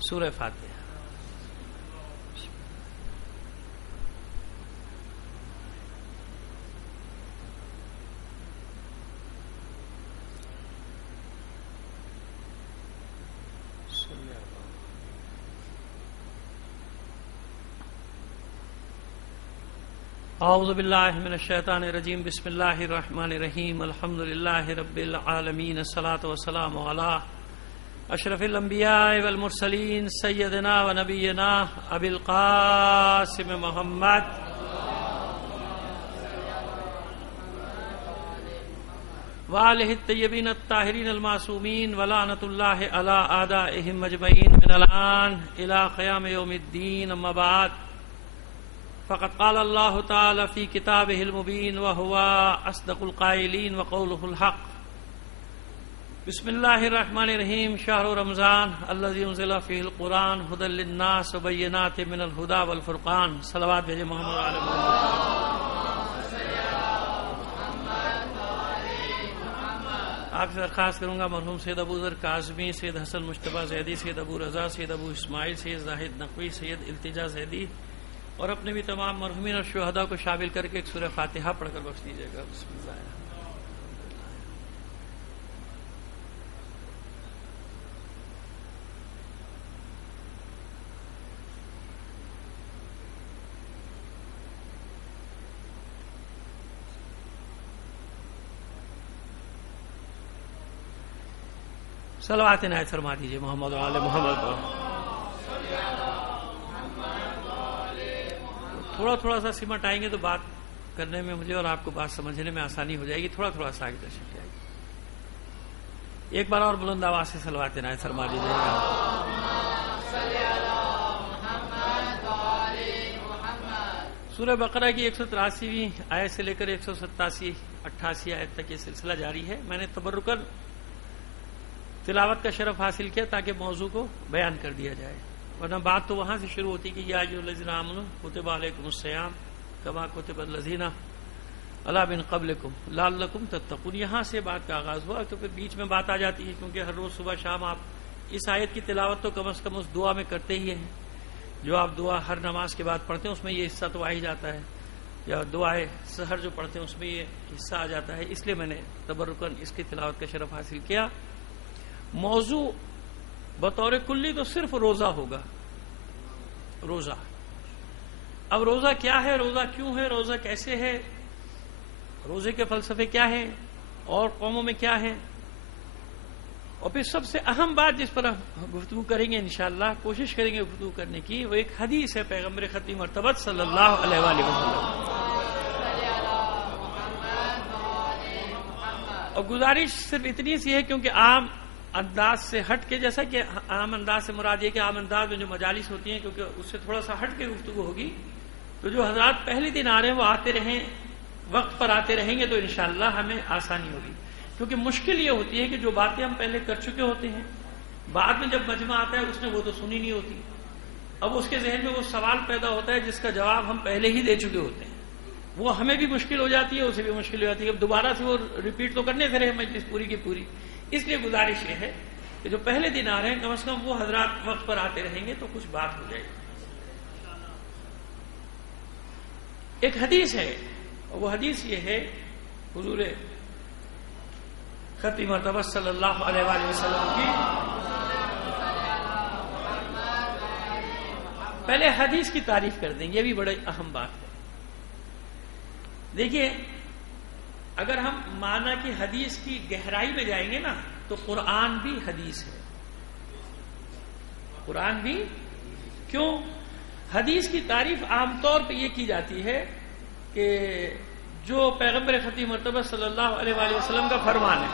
سورہ فاتحہ. اعوذ باللہ من الشیطان الرجیم. بسم اللہ الرحمن الرحیم. الحمد للہ رب العالمین. الصلاۃ والسلام علی اشرف الانبیاء والمرسلین سیدنا و نبینا ابی القاسم محمد وآلہ الطیبین الطاہرین المعصومین ولعنۃ اللہ علی اعدائہم اجمعین من الآن الی قیام یوم الدین. اما بعد فقد قال اللہ تعالی فی کتابہ المبین وہو اصدق القائلین وقولہ الحق. بسم اللہ الرحمن الرحیم. شہر رمضان الذی انزل فیہ القرآن ھدی للناس وبینات من الھدی والفرقان. صلوات بھیجے محمد علی محمد. آپ سے درخواست کروں گا مرحوم سید ابو ذر کاظمی، سید حسن مجتبیٰ زیدی، سید ابو رضا، سید ابو اسماعیل، سید زاہد نقوی، سید التجا زیدی اور اپنے بھی تمام مرحومین اور شہداء کو شامل کر کے ایک سورہ فاتحہ پڑھ کر بخش دیجیے گا. بسم اللہ. صلوات عنایت فرما دیجیے محمد و آل محمد. تھوڑا سا سمٹ آئیں گے تو بات کرنے میں مجھے اور آپ کو بات سمجھنے میں آسانی ہو جائے گی. تھوڑا سا آگے تشریف لائیں گے. ایک بار اور بلند آواز سے صلوات عنایت فرما دیجیے گا. سورہ بقرہ کی 183ویں آیت سے لے کر 187-88 آیت تک یہ سلسلہ جاری ہے. میں نے تبرکاً تلاوت کا شرف حاصل کیا تاکہ موضوع کو بیان کر دیا جائے، ورنہ بات تو وہاں سے شروع ہوتی کہ یا ایھا الذین آمنوا کتب علیکم الصیام کما کتب الذین من قبلکم لعلکم تتقون. یہاں سے بات کا آغاز ہوا تو پھر بیچ میں بات آ جاتی ہے، کیونکہ ہر روز صبح شام آپ اس آیت کی تلاوت تو کم از کم اس دعا میں کرتے ہی ہیں جو آپ دعا ہر نماز کے بعد پڑھتے ہیں. اس میں یہ حصہ تو آ ہی جاتا ہے، یا دعائے سحر جو پڑھتے ہیں اس میں یہ حصہ آ جاتا ہے. اس لیے میں نے تبرکاً اس کی تلاوت کا شرف حاصل کیا. موضوع بطور کلی تو صرف روزہ ہوگا. روزہ. اب روزہ کیا ہے، روزہ کیوں ہے، روزہ کیسے ہے، روزے کے فلسفے کیا ہیں اور قوموں میں کیا ہے، اور پھر سب سے اہم بات جس پر ہم گفتگو کریں گے انشاءاللہ، کوشش کریں گے گفتگو کرنے کی، وہ ایک حدیث ہے پیغمبر ختم مرتبت صلی اللہ علیہ وآلہ وسلم. اور گزارش صرف اتنی سی ہے، کیونکہ عام انداز سے ہٹ کے، جیسا کہ عام انداز سے مراد یہ کہ عام انداز میں جو مجالس ہوتی ہیں، کیونکہ اس سے تھوڑا سا ہٹ کے گفتگو ہوگی، تو جو حضرات پہلے دن آ رہے ہیں وہ آتے رہیں، وقت پر آتے رہیں گے تو انشاءاللہ ہمیں آسانی ہوگی. کیونکہ مشکل یہ ہوتی ہے کہ جو باتیں ہم پہلے کر چکے ہوتے ہیں، بعد میں جب مجمع آتا ہے اس نے وہ تو سنی نہیں ہوتی. اب اس کے ذہن میں وہ سوال پیدا ہوتا ہے جس کا جواب ہم پہلے ہی دے چکے ہوتے ہیں، وہ ہمیں بھی مشکل ہو جاتی ہے، اسے بھی مشکل ہو جاتی ہے. اب دوبارہ سے وہ ریپیٹ تو کرنے سے رہے مجلس پوری کی پوری. اس لیے گزارش یہ ہے کہ جو پہلے دن آ رہے ہیں کم از کم وہ حضرات وقت پر آتے رہیں گے تو کچھ بات ہو جائے گی. ایک حدیث ہے، اور وہ حدیث یہ ہے حضور ختم مرتبہ صلی اللہ علیہ وآلہ وسلم کی. پہلے حدیث کی تعریف کر دیں، یہ بھی بڑی اہم بات ہے. دیکھیے، اگر ہم معنی کی حدیث کی گہرائی میں جائیں گے نا تو قرآن بھی حدیث ہے. قرآن بھی کیوں؟ حدیث کی تعریف عام طور پہ یہ کی جاتی ہے کہ جو پیغمبر ختم مرتبہ صلی اللہ علیہ وآلہ وسلم کا فرمان ہے،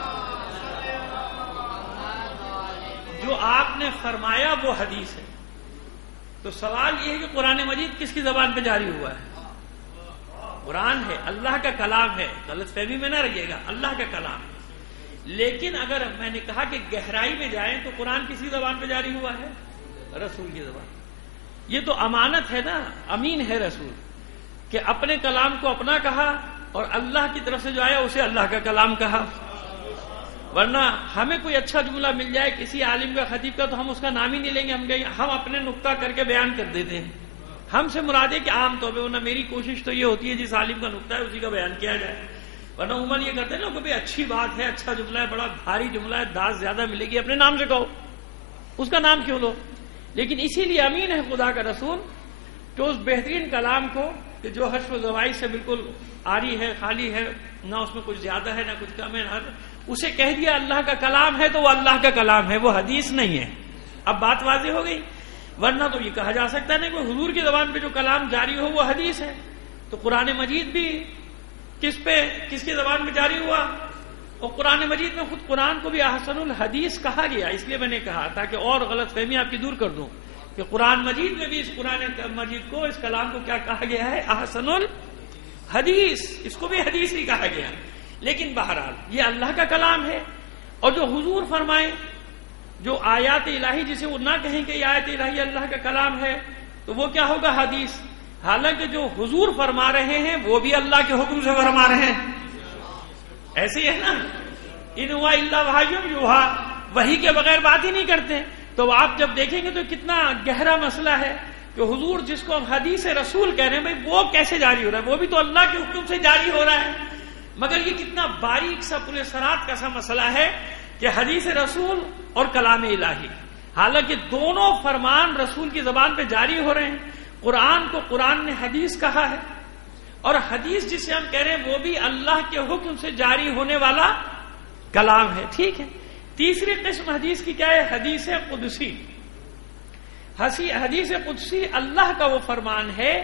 جو آپ نے فرمایا وہ حدیث ہے. تو سوال یہ ہے کہ قرآن مجید کس کی زبان پہ جاری ہوا ہے؟ قرآن ہے، اللہ کا کلام ہے. غلط فہمی میں نہ رہیے گا، اللہ کا کلام ہے. لیکن اگر میں نے کہا کہ گہرائی میں جائیں تو قرآن کسی زبان پہ جاری ہوا ہے؟ رسول کی زبان. یہ تو امانت ہے نا، امین ہے رسول، کہ اپنے کلام کو اپنا کہا اور اللہ کی طرف سے جو آیا اسے اللہ کا کلام کہا. ورنہ ہمیں کوئی اچھا جملہ مل جائے کسی عالم کا، خطیب کا، تو ہم اس کا نام ہی نہیں لیں گے، ہم اپنے نقطہ کر کے بیان کر دیتے ہیں. ہم سے مراد ہے کہ عام طور پہ، ورنہ میری کوشش تو یہ ہوتی ہے جس عالم کا نقطہ ہے اسی کا بیان کیا جائے. ورنہ عمر یہ کرتے ہیں نا کہ بھائی اچھی بات ہے، اچھا جملہ ہے، بڑا بھاری جملہ ہے، داد زیادہ ملے گی، اپنے نام سے کہو، اس کا نام کیوں لو. لیکن اسی لیے امین ہے خدا کا رسول کہ اس بہترین کلام کو کہ جو حشو و زوائی سے بالکل عاری ہے، خالی ہے، نہ اس میں کچھ زیادہ ہے نہ کچھ کم ہے، اسے کہہ دیا اللہ کا کلام ہے تو وہ اللہ کا کلام ہے، وہ حدیث نہیں ہے. اب بات واضح ہو گئی. ورنہ تو یہ کہا جا سکتا نہیں کہ حضور کی زبان پہ جو کلام جاری ہو وہ حدیث ہے. تو قرآن مجید بھی کس کی زبان میں جاری ہوا؟ اور قرآن مجید میں خود قرآن کو بھی احسن الحدیث کہا گیا. اس لیے میں نے کہا تاکہ اور غلط فہمی آپ کی دور کر دوں کہ قرآن مجید میں بھی اس قرآن مجید کو، اس کلام کو کیا کہا گیا ہے؟ احسن الحدیث. اس کو بھی حدیث ہی کہا گیا. لیکن بہرحال یہ اللہ کا کلام ہے. اور جو حضور فرمائے، جو آیات الہی جسے وہ نہ کہیں کہ یہ آیت الہی اللہ کا کلام ہے، تو وہ کیا ہوگا؟ حدیث. حالانکہ جو حضور فرما رہے ہیں وہ بھی اللہ کے حکم سے فرما رہے ہیں. ایسے ہی ہے نا، ان ہوا الا وحی یوحی، وحی کے بغیر بات ہی نہیں کرتے. تو آپ جب دیکھیں گے تو کتنا گہرا مسئلہ ہے کہ حضور جس کو ہم حدیث رسول کہہ رہے ہیں، بھائی وہ کیسے جاری ہو رہا ہے؟ وہ بھی تو اللہ کے حکم سے جاری ہو رہا ہے. مگر یہ کتنا باریک سا پورے سرات کا سا مسئلہ ہے کہ حدیث رسول اور کلام الہی، حالانکہ دونوں فرمان رسول کی زبان پہ جاری ہو رہے ہیں. قرآن کو قرآن نے حدیث کہا ہے، اور حدیث جسے ہم کہہ رہے ہیں وہ بھی اللہ کے حکم سے جاری ہونے والا کلام ہے. ٹھیک ہے. تیسری قسم حدیث کی کیا ہے؟ حدیث قدسی. حدیث قدسی اللہ کا وہ فرمان ہے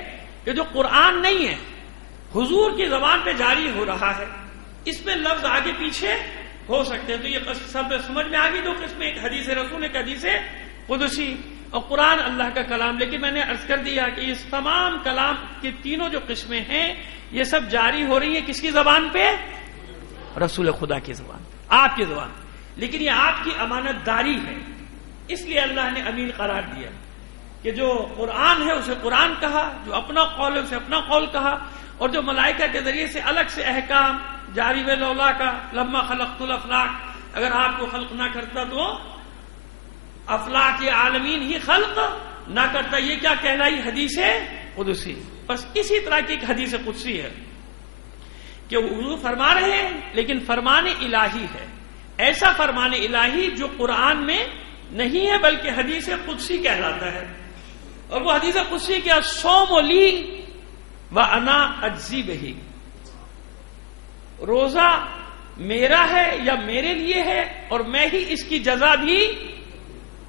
کہ جو قرآن نہیں ہے، حضور کی زبان پہ جاری ہو رہا ہے. اس میں لفظ آگے پیچھے ہو سکتے ہیں. تو یہ سب سمجھ میں آ گئی دو قسمیں، ایک حدیث رسول، ایک حدیث قدسی. اور قرآن اللہ کا کلام. لیکن میں نے عرض کر دیا کہ اس تمام کلام کی تینوں جو قسمیں ہیں یہ سب جاری ہو رہی ہیں کس کی زبان پہ؟ رسول خدا کی زبان، آپ کی زبان. لیکن یہ آپ کی امانت داری ہے، اس لیے اللہ نے امین قرار دیا کہ جو قرآن ہے اسے قرآن کہا، جو اپنا قول ہے اسے اپنا قول کہا، اور جو ملائکہ کے ذریعے سے الگ سے احکام جاری و لولا کا لما خلقت الافلاق، اگر آپ کو خلق نہ کرتا تو افلاق یہ عالمین ہی خلق نہ کرتا. یہ کیا کہلائی؟ حدیث قدسی. بس اسی طرح کی ایک حدیث قدسی ہے کہ حضور فرما رہے ہیں لیکن فرمان الہی ہے. ایسا فرمان الہی جو قرآن میں نہیں ہے بلکہ حدیث قدسی کہلاتا ہے. اور وہ حدیث قدسی کیا؟ صوم لی وانا اجزی بہ، روزہ میرا ہے یا میرے لیے ہے اور میں ہی اس کی جزا بھی.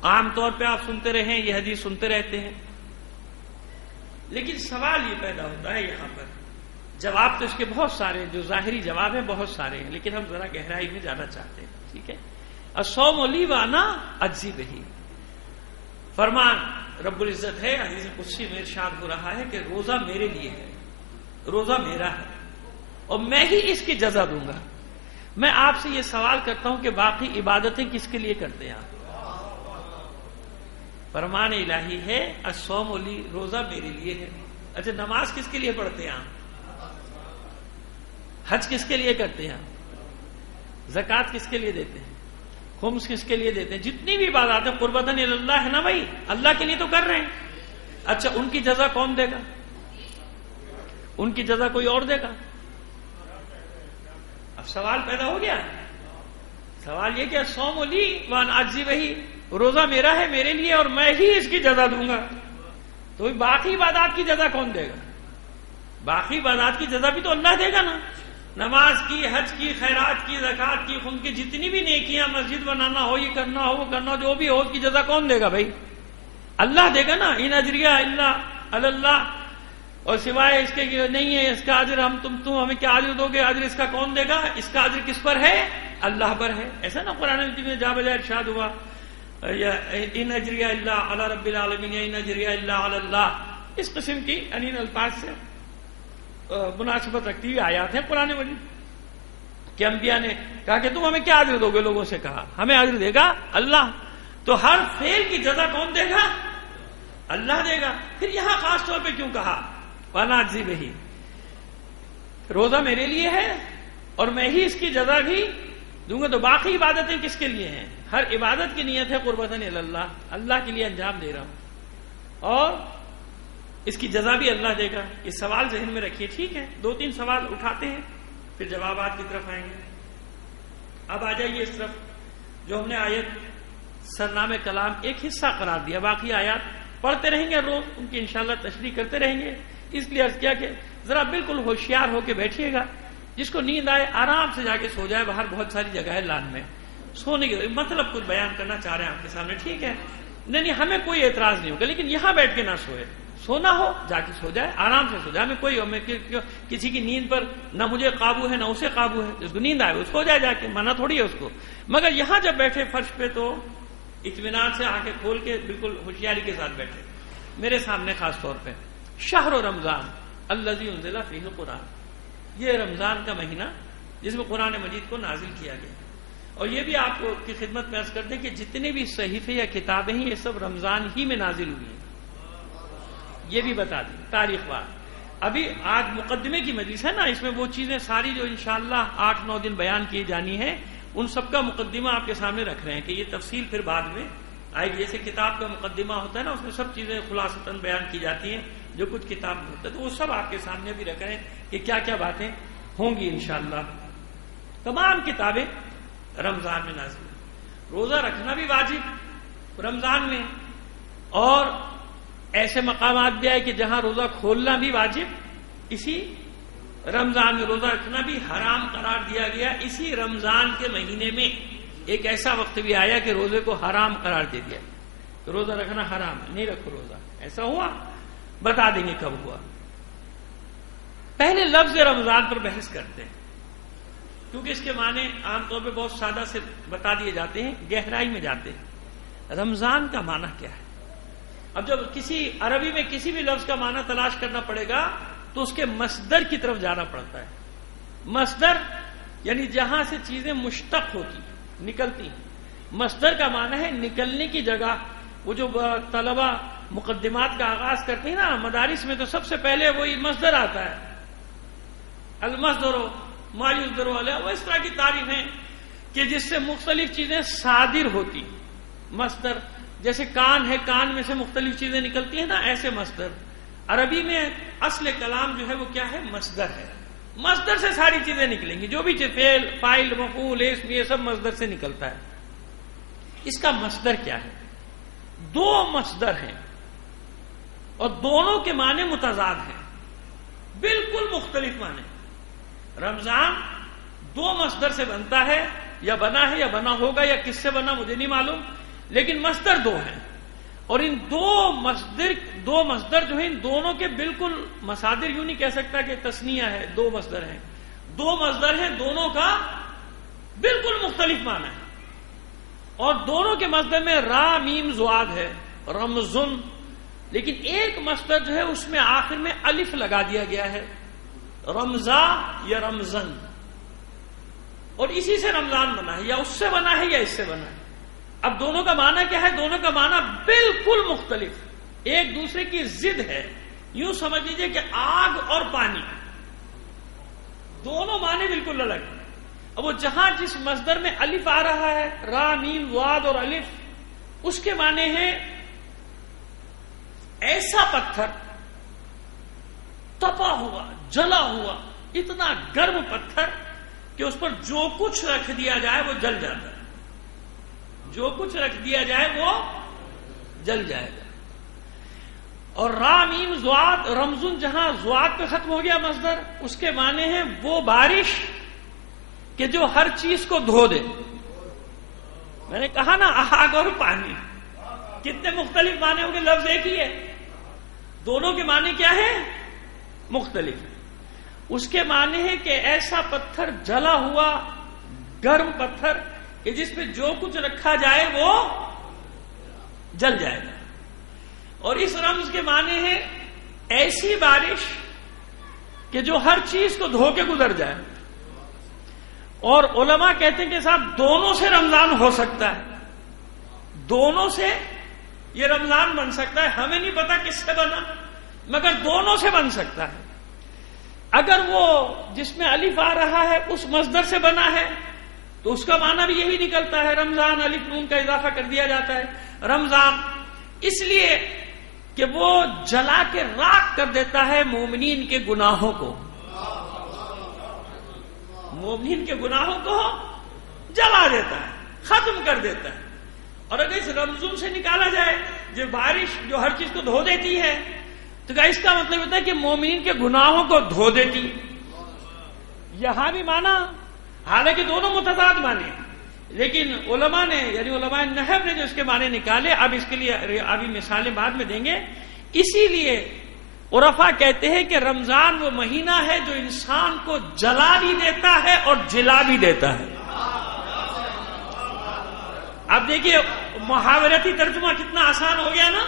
عام طور پہ آپ سنتے رہے ہیں، یہ حدیث سنتے رہتے ہیں. لیکن سوال یہ پیدا ہوتا ہے یہاں پر، جواب تو اس کے بہت سارے، جو ظاہری جواب ہیں بہت سارے ہیں، لیکن ہم ذرا گہرائی میں جانا چاہتے ہیں. ٹھیک ہے. الصوم لی وانا اجزی بہ، فرمان رب العزت ہے، حدیث قدسی میں ارشاد ہو رہا ہے کہ روزہ میرے لیے ہے، روزہ میرا ہے اور میں ہی اس کی جزا دوں گا. میں آپ سے یہ سوال کرتا ہوں کہ باقی عبادتیں کس کے لیے کرتے ہیں آپ؟ فرمان الہی ہے الصوم لی، روزہ میرے لیے ہے. اچھا نماز کس کے لیے پڑھتے ہیں آپ؟ حج کس کے لیے کرتے ہیں آپ؟ زکوٰۃ کس کے لیے دیتے ہیں؟ خمس کس کے لیے دیتے ہیں؟ جتنی بھی عبادات ہیں قربتاً اللہ ہے نا بھائی، اللہ کے لیے تو کر رہے ہیں. اچھا ان کی جزا کون دے گا؟ ان کی جزا کوئی اور دے گا؟ اب سوال پیدا ہو گیا. سوال یہ کہ صوم لی وانا اجزی بہ، روزہ میرا ہے، میرے لیے، اور میں ہی اس کی جزا دوں گا. تو باقی عبادات کی جزا کون دے گا؟ باقی عبادات کی جزا بھی تو اللہ دے گا نا. نماز کی، حج کی، خیرات کی، زکوٰۃ کی، خم کی، جتنی بھی نیکیاں، مسجد بنانا ہو، یہ کرنا ہو، وہ کرنا ہو، جو بھی ہو، اس کی جزا کون دے گا بھائی؟ اللہ دے گا نا. ان اجریہ الا علی اللہ. اور سوائے اس کے نہیں ہے اس کا اجر، ہم تم ہمیں کیا اجر دو گے؟ اجر اس کا کون دے گا؟ اس کا اجر کس پر ہے؟ اللہ پر ہے. ایسا نا قرآن مجید میں جا بجا ارشاد ہوا ان اجریہ الا علی رب العالمین، ان اجریہ الا علی اللہ. اس قسم کی انین الفاظ سے مناسبت رکھتی ہوئی آیات ہیں قرآن مجید کہ انبیاء نے کہا کہ تم ہمیں کیا اجر دو گے؟ لوگوں سے کہا ہمیں اجر دے گا اللہ. تو ہر فعل کی جزا کون دے گا؟ اللہ دے گا. پھر یہاں خاص طور پہ کیوں کہا وانا اجزی بہ؟ روزہ میرے لیے ہے اور میں ہی اس کی جزا بھی دوں گا تو باقی عبادتیں کس کے لیے ہیں؟ ہر عبادت کی نیت ہے قربتاً اللہ، اللہ کے لیے انجام دے رہا ہوں، اور اس کی جزا بھی اللہ دے گا۔ یہ سوال ذہن میں رکھیے، ٹھیک ہے؟ 2-3 سوال اٹھاتے ہیں، پھر جوابات کی طرف آئیں گے۔ اب آ جائیے اس طرف، جو ہم نے آیت سرنامے کلام ایک حصہ قرار دیا، باقی آیات پڑھتے رہیں گے روز، ان کی انشاءاللہ تشریح کرتے رہیں گے۔ اس لیے عرض کیا کہ ذرا بالکل ہوشیار ہو کے بیٹھیے گا، جس کو نیند آئے آرام سے جا کے سو جائے، باہر بہت ساری جگہ ہے لان میں سونے کی، مطلب کچھ بیان کرنا چاہ رہے ہیں آپ کے سامنے، ٹھیک ہے؟ نہیں ہمیں کوئی اعتراض نہیں ہوگا، لیکن یہاں بیٹھ کے نہ سوئے، سونا ہو جا کے سو جائے، آرام سے سو جائے، ہمیں کسی کی نیند پر نہ مجھے قابو ہے نہ اسے قابو ہے، جس کو نیند آئے وہ سو جائے جا کے، منع تھوڑی ہے اس کو، مگر یہاں جب بیٹھے فرش پہ تو اطمینان سے آنکھیں کھول کے بالکل ہوشیاری کے ساتھ بیٹھے۔ میرے سامنے خاص طور پہ شہر رمضان الذی انزل فیہ القرآن، یہ رمضان کا مہینہ جس میں قرآن مجید کو نازل کیا گیا، اور یہ بھی آپ کو کی خدمت میں عرض کر دیں کہ جتنے بھی صحیفے یا کتابیں ہیں یہ سب رمضان ہی میں نازل ہوئی ہیں، یہ بھی بتا دیں تاریخ وار۔ ابھی آج مقدمے کی مجلس ہے نا، اس میں وہ چیزیں ساری جو انشاءاللہ 8-9 دن بیان کی جانی ہے، ان سب کا مقدمہ آپ کے سامنے رکھ رہے ہیں کہ یہ تفصیل پھر بعد میں آئے گی۔ جیسے کتاب کا مقدمہ ہوتا ہے نا، اس میں سب چیزیں خلاصتاً بیان کی جاتی ہیں جو کچھ کتاب میں ہوتا ہے، تو وہ سب آپ کے سامنے بھی رکھ رہے ہیں کہ کیا کیا باتیں ہوں گی انشاءاللہ۔ تمام کتابیں رمضان میں نازل ہوئی، روزہ رکھنا بھی واجب رمضان میں، اور ایسے مقامات بھی آئے کہ جہاں روزہ کھولنا بھی واجب اسی رمضان میں، روزہ رکھنا بھی حرام قرار دیا گیا اسی رمضان کے مہینے میں۔ ایک ایسا وقت بھی آیا کہ روزے کو حرام قرار دے دیا کہ روزہ رکھنا حرام ہے، نہیں رکھو روزہ، ایسا ہوا؟ بتا دیں گے کب ہوا۔ پہلے لفظ رمضان پر بحث کرتے ہیں، کیونکہ اس کے معنی عام طور پہ بہت سادہ سے بتا دیے جاتے ہیں، گہرائی میں جاتے ہیں۔ رمضان کا معنی کیا ہے؟ اب جب کسی عربی میں کسی بھی لفظ کا معنی تلاش کرنا پڑے گا تو اس کے مصدر کی طرف جانا پڑتا ہے۔ مصدر یعنی جہاں سے چیزیں مشتق ہوتی نکلتی ہیں، مصدر کا معنی ہے نکلنے کی جگہ۔ وہ جو طلبہ مقدمات کا آغاز کرتے ہیں نا مدارس میں، تو سب سے پہلے وہی مصدر آتا ہے، المصدر ما یصدر علیہ، وہ اس طرح کی تعریفیں کہ جس سے مختلف چیزیں صادر ہوتی۔ مصدر جیسے کان ہے، کان میں سے مختلف چیزیں نکلتی ہیں نا، ایسے مصدر۔ عربی میں اصل کلام جو ہے وہ کیا ہے؟ مصدر ہے۔ مصدر سے ساری چیزیں نکلیں گی، جو بھی فعل، فاعل، مفعول، اسم، یہ سب مصدر سے نکلتا ہے۔ اس کا مصدر کیا ہے؟ 2 مصدر ہیں اور دونوں کے معنی متضاد ہیں، بالکل مختلف معنی۔ رمضان 2 مصدر سے بنتا ہے، یا بنا ہے یا بنا ہوگا، یا کس سے بنا مجھے نہیں معلوم، لیکن مصدر 2 ہیں، اور ان 2 مصدر جو ہیں ان دونوں کے بالکل مصادر، یوں نہیں کہہ سکتا کہ تثنیہ ہے، 2 مصدر ہیں، 2 مصدر ہیں، دونوں کا بالکل مختلف معنی ہے، اور دونوں کے مصدر میں را میم زواد ہے، رمزن، لیکن ایک مصدر جو ہے اس میں آخر میں الف لگا دیا گیا ہے، رمزا یا رمزن، اور اسی سے رمضان بنا ہے، یا اس سے بنا ہے یا اس سے بنا ہے۔ اب دونوں کا معنی کیا ہے؟ دونوں کا معنی بالکل مختلف، ایک دوسرے کی ضد ہے، یوں سمجھ لیجئے کہ آگ اور پانی، دونوں معنی بالکل الگ ہیں۔ اب وہ جہاں جس مصدر میں الف آ رہا ہے، را میم واد اور الف، اس کے معنی ہیں ایسا پتھر تپا ہوا، جلا ہوا، اتنا گرم پتھر کہ اس پر جو کچھ رکھ دیا جائے وہ جل جاتا ہے، جو کچھ رکھ دیا جائے وہ جل جائے گا۔ اور را میم زواد رمزن، جہاں زواد پہ ختم ہو گیا مصدر، اس کے معنی ہیں وہ بارش کہ جو ہر چیز کو دھو دے۔ میں نے کہا نا آگ اور پانی، کتنے مختلف معنی ہوں گے، لفظ ایک ہی ہے، دونوں کے معنی کیا ہے؟ مختلف۔ اس کے معنی ہے کہ ایسا پتھر جلا ہوا گرم پتھر کہ جس پہ جو کچھ رکھا جائے وہ جل جائے گا۔ اور اس رمز کے معنی ہے ایسی بارش کہ جو ہر چیز کو دھو کے گزر جائے۔ اور علماء کہتے ہیں کہ صاحب دونوں سے رمضان ہو سکتا ہے، دونوں سے یہ رمضان بن سکتا ہے، ہمیں نہیں پتا کس سے بنا، مگر دونوں سے بن سکتا ہے۔ اگر وہ جس میں الف آ رہا ہے اس مصدر سے بنا ہے تو اس کا معنی بھی یہی نکلتا ہے، رمضان الف نون کا اضافہ کر دیا جاتا ہے، رمضان، اس لیے کہ وہ جلا کے راکھ کر دیتا ہے مومنین کے گناہوں کو، مومنین کے گناہوں کو جلا دیتا ہے، ختم کر دیتا ہے۔ اور اگر اس رمضان سے نکالا جائے جو بارش جو ہر چیز کو دھو دیتی ہے، تو کیا اس کا مطلب ہوتا ہے کہ مومنین کے گناہوں کو دھو دیتی؟ یہاں بھی مانا، حالانکہ دونوں متضاد مانے، لیکن علماء نے یعنی علماء نحو نے جو اس کے معنی نکالے، اب اس کے لیے ابھی مثالیں بعد میں دیں گے۔ اسی لیے عرفا کہتے ہیں کہ رمضان وہ مہینہ ہے جو انسان کو جلا بھی دیتا ہے اور جلا بھی دیتا ہے۔ اب دیکھیے محاورتی ترجمہ کتنا آسان ہو گیا نا۔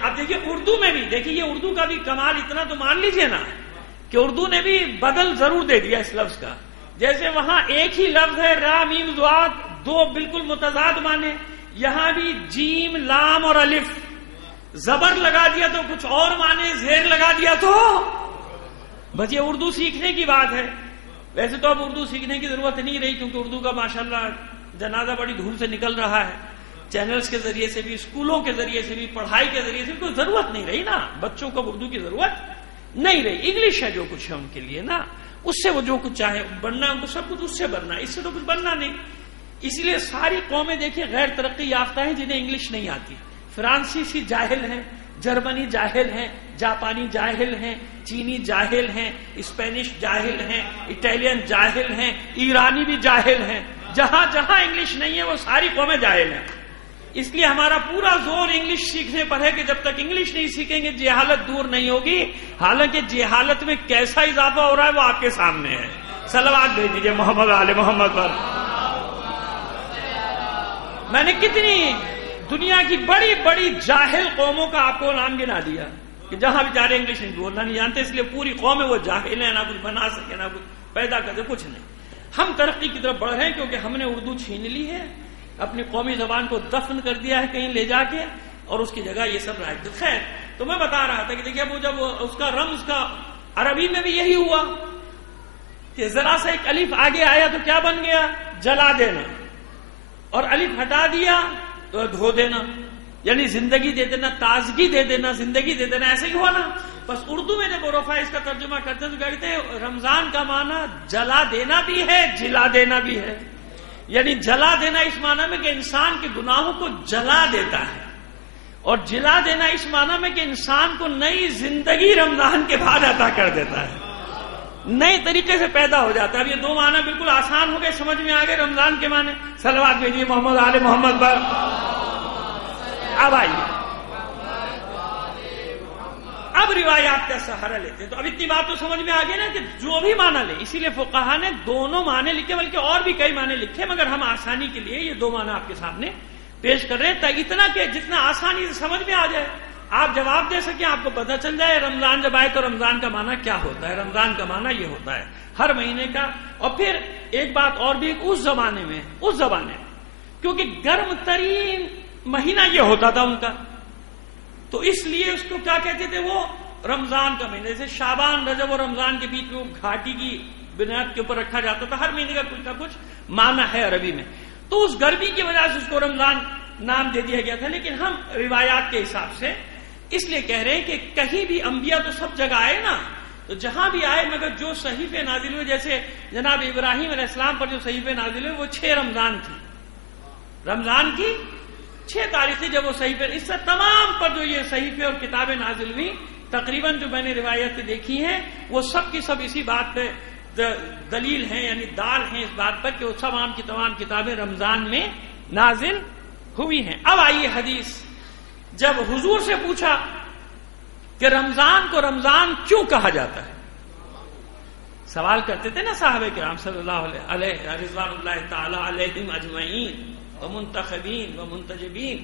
اب دیکھیے اردو میں بھی، دیکھیے یہ اردو کا بھی کمال اتنا تو مان لیجئے نا کہ اردو نے بھی بدل ضرور دے دیا اس لفظ کا۔ جیسے وہاں ایک ہی لفظ ہے را میم ضاد، دو بالکل متضاد مانے، یہاں بھی جیم لام اور الف، زبر لگا دیا تو کچھ اور مانے، زیر لگا دیا تو بس۔ یہ اردو سیکھنے کی بات ہے۔ ویسے تو اب اردو سیکھنے کی ضرورت نہیں رہی، کیونکہ اردو کا ماشاءاللہ جنازہ بڑی دھوم سے نکل رہا ہے، چینلز کے ذریعے سے بھی، اسکولوں کے ذریعے سے بھی، پڑھائی کے ذریعے سے بھی کوئی ضرورت نہیں رہی نا، بچوں کو اردو کی ضرورت نہیں رہی، انگلش ہے جو کچھ ہے ان کے لیے نا، اس سے وہ جو کچھ چاہے بننا ہے ان کو سب کچھ اس سے بننا ہے، اس سے تو کچھ بننا نہیں۔ اس لیے ساری قومیں دیکھیں غیر ترقی یافتہ ہیں جنہیں انگلش نہیں آتی، فرانسیسی جاہل ہیں، جرمنی جاہل ہیں، جاپانی جاہل ہیں، چینی جاہل ہیں، اسپینش جاہل ہیں، اٹالین جاہل ہیں، ایرانی بھی جاہل ہیں، جہاں جہاں انگلش نہیں ہے وہ ساری قومیں جاہل ہیں۔ اس لیے ہمارا پورا زور انگلش سیکھنے پر ہے کہ جب تک انگلش نہیں سیکھیں گے جہالت دور نہیں ہوگی، حالانکہ جہالت میں کیسا اضافہ ہو رہا ہے وہ آپ کے سامنے ہے۔ صلوات بھیج دیجیے محمد آل محمد پر۔ میں نے کتنی دنیا کی بڑی بڑی جاہل قوموں کا آپ کو نام گنا دیا کہ جہاں بیچارے انگلش نہیں بولنا نہیں جانتے، اس لیے پوری قوم وہ جاہل ہیں، نہ کچھ بنا سکے نہ کچھ پیدا کر دے، کچھ نہیں۔ ہم ترقی کی طرف بڑھ رہے ہیں کیونکہ ہم نے اردو چھین لی ہے، اپنی قومی زبان کو دفن کر دیا ہے کہیں لے جا کے، اور اس کی جگہ یہ سب رائج۔ خیر، تو میں بتا رہا تھا کہ دیکھیے وہ جب اس کا رمز کا عربی میں بھی یہی ہوا کہ ذرا سا ایک الف آگے آیا تو کیا بن گیا؟ جلا دینا، اور الف ہٹا دیا تو دھو دینا، یعنی زندگی دے دینا، تازگی دے دینا، زندگی دے دینا، ایسا ہی ہوا نا۔ بس اردو میں جب عرفا اس کا ترجمہ کرتے ہیں تو کہتے ہیں رمضان کا معنی جلا دینا بھی ہے، جلا دینا بھی ہے، یعنی جلا دینا اس معنی میں کہ انسان کے گناہوں کو جلا دیتا ہے، اور جلا دینا اس معنی میں کہ انسان کو نئی زندگی رمضان کے بعد عطا کر دیتا ہے، نئے طریقے سے پیدا ہو جاتا ہے۔ اب یہ دو معنی بالکل آسان ہو گئے، سمجھ میں آ گئے رمضان کے معنی۔ صلوات بھیجیے محمد آل محمد پر۔ اب آئیے، اب روایات کا سہارا لیتے ہیں، تو اب اتنی بات تو سمجھ میں آ گئی نا کہ جو بھی معنی لے، اسی لیے فقہا نے دونوں معنی لکھے، بلکہ اور بھی کئی معنی لکھے، مگر ہم آسانی کے لیے یہ دو معنی آپ کے سامنے پیش کر رہے ہیں، تاکہ اتنا کہ جتنا آسانی سے سمجھ میں آ جائے، آپ جواب دے سکیں، آپ کو پتہ چل جائے رمضان جب آئے تو رمضان کا معنی کیا ہوتا ہے۔ رمضان کا معنی یہ ہوتا ہے ہر مہینے کا۔ اور پھر ایک بات اور بھی، اس زمانے میں کیونکہ گرم ترین مہینہ یہ ہوتا تھا ان کا، تو اس لیے اس کو کیا کہتے تھے وہ رمضان کا مہینہ، جیسے شعبان رجب اور رمضان کے بیچ میں وہ گھاٹی کی بنیاد کے اوپر رکھا جاتا تھا، ہر مہینے کا کچھ نہ کچھ معنی ہے عربی میں، تو اس گرمی کی وجہ سے اس کو رمضان نام دے دیا گیا تھا۔ لیکن ہم روایات کے حساب سے اس لیے کہہ رہے ہیں کہ کہیں بھی انبیاء تو سب جگہ آئے نا، تو جہاں بھی آئے، مگر جو صحیفے نازل ہوئے، جیسے جناب ابراہیم علیہ السلام پر جو صحیفے نازل ہوئے وہ 6 رمضان تھی، رمضان کی 6 تاریخ تھی جب وہ صحیفے، اس سے تمام پر جو یہ صحیفے اور کتابیں نازل ہوئی، تقریباً جو میں نے روایتیں دیکھی ہیں وہ سب کی سب اسی بات پہ دلیل ہیں، یعنی دال ہیں اس بات پر کہ وہ تمام کی تمام کتابیں رمضان میں نازل ہوئی ہیں۔ اب آئیے حدیث، جب حضور سے پوچھا کہ رمضان کو رمضان کیوں کہا جاتا ہے، سوال کرتے تھے نا صحابہ کرام صلی اللہ علیہ رضوان اللہ تعالی علیہم اجمعین ومنتخبین ومنتجبین،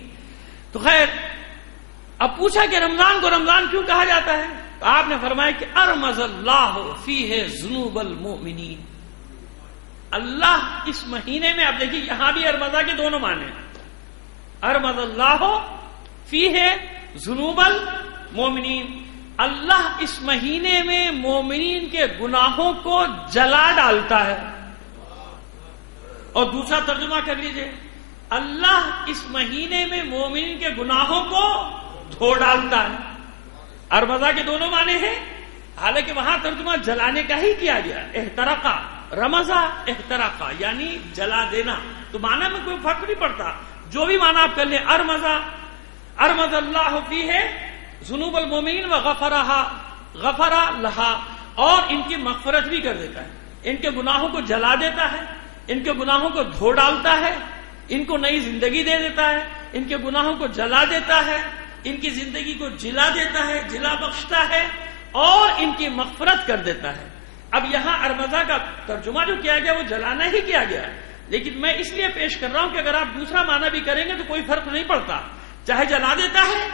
تو خیر اب پوچھا کہ رمضان کو رمضان کیوں کہا جاتا ہے، تو آپ نے فرمایا کہ ارمز اللہ فیہ ذنوب المؤمنین، اللہ اس مہینے میں، اب دیکھیے یہاں بھی ارمزہ کے دونوں معنی ہیں، ارمز اللہ فیہ ذنوب المؤمنین، اللہ اس مہینے میں مومنین کے گناہوں کو جلا ڈالتا ہے۔ اور دوسرا ترجمہ کر لیجئے، اللہ اس مہینے میں مومن کے گناہوں کو دھو ڈالتا ہے۔ ارمزا کے دونوں معنی ہیں، حالانکہ وہاں ترجمہ جلانے کا ہی کیا گیا، احترقہ، رمزا احترقہ یعنی جلا دینا، تو معنی میں کوئی فرق نہیں پڑتا، جو بھی معنی آپ کر لیں۔ ارمز اللہ فیہ ذنوب المومنین وغفرہا، غفر لہا، اور ان کی مغفرت بھی کر دیتا ہے، ان کے گناہوں کو جلا دیتا ہے، ان کے گناہوں کو دھو ڈالتا ہے، ان کو نئی زندگی دے دیتا ہے، ان کے گناہوں کو جلا دیتا ہے، ان کی زندگی کو جلا دیتا ہے، جلا بخشتا ہے، اور ان کی مغفرت کر دیتا ہے۔ اب یہاں ارمزا کا ترجمہ جو کیا گیا وہ جلانا ہی کیا گیا ہے، لیکن میں اس لیے پیش کر رہا ہوں کہ اگر آپ دوسرا معنی بھی کریں گے تو کوئی فرق نہیں پڑتا، چاہے جلا دیتا ہے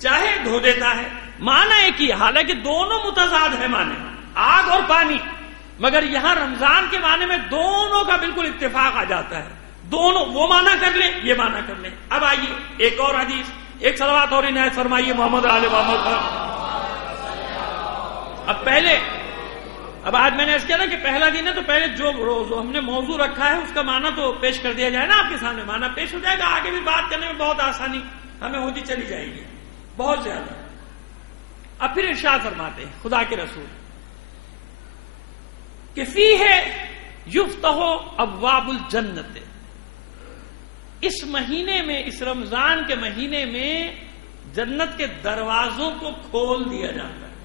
چاہے دھو دیتا ہے، معنی ایک ہی، حالانکہ دونوں متضاد ہے معنی، آگ اور پانی، مگر یہاں رمضان کے معنی میں دونوں کا بالکل اتفاق آ جاتا ہے، دونوں وہ معنی کر لیں یہ معنی کر لیں۔ اب آئیے ایک اور حدیث، ایک صلوات اور عنایت فرمائیے محمد آل محمد پر۔ اب آج میں نے اس کیا نا کہ پہلا دن ہے تو پہلے جو ہم نے موضوع رکھا ہے اس کا معنی تو پیش کر دیا جائے نا، آپ کے سامنے معنی پیش ہو جائے گا، آگے بھی بات کرنے میں بہت آسانی ہمیں ہوتی چلی جائے گی، بہت زیادہ۔ اب پھر ارشاد فرماتے ہیں خدا کے رسول کہ فیہ یفتح ابواب الجنت، اس مہینے میں، اس رمضان کے مہینے میں جنت کے دروازوں کو کھول دیا جاتا ہے۔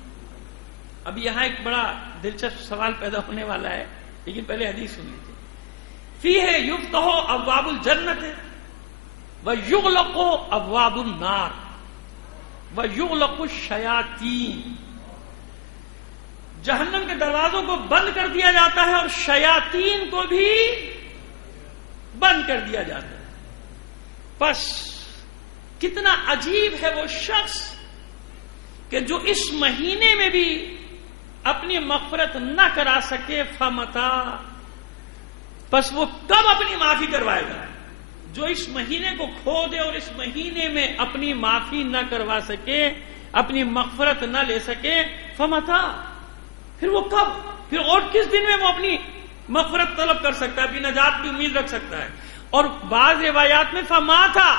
اب یہاں ایک بڑا دلچسپ سوال پیدا ہونے والا ہے، لیکن پہلے حدیث سن لیجیے۔ فیہ یفتح ابواب الجنت ویغلق ابواب النار ویغلق الشیاطین، جہنم کے دروازوں کو بند کر دیا جاتا ہے اور شیاطین کو بھی بند کر دیا جاتا ہے۔ بس کتنا عجیب ہے وہ شخص کہ جو اس مہینے میں بھی اپنی مغفرت نہ کرا سکے، فمتا، بس وہ کب اپنی معافی کروائے گا؟ جو اس مہینے کو کھو دے اور اس مہینے میں اپنی معافی نہ کروا سکے، اپنی مغفرت نہ لے سکے، فمتا، پھر وہ کب، پھر اور کس دن میں وہ اپنی مغفرت طلب کر سکتا ہے، اپنی نجات کی امید رکھ سکتا ہے؟ اور بعض روایات میں فماتا،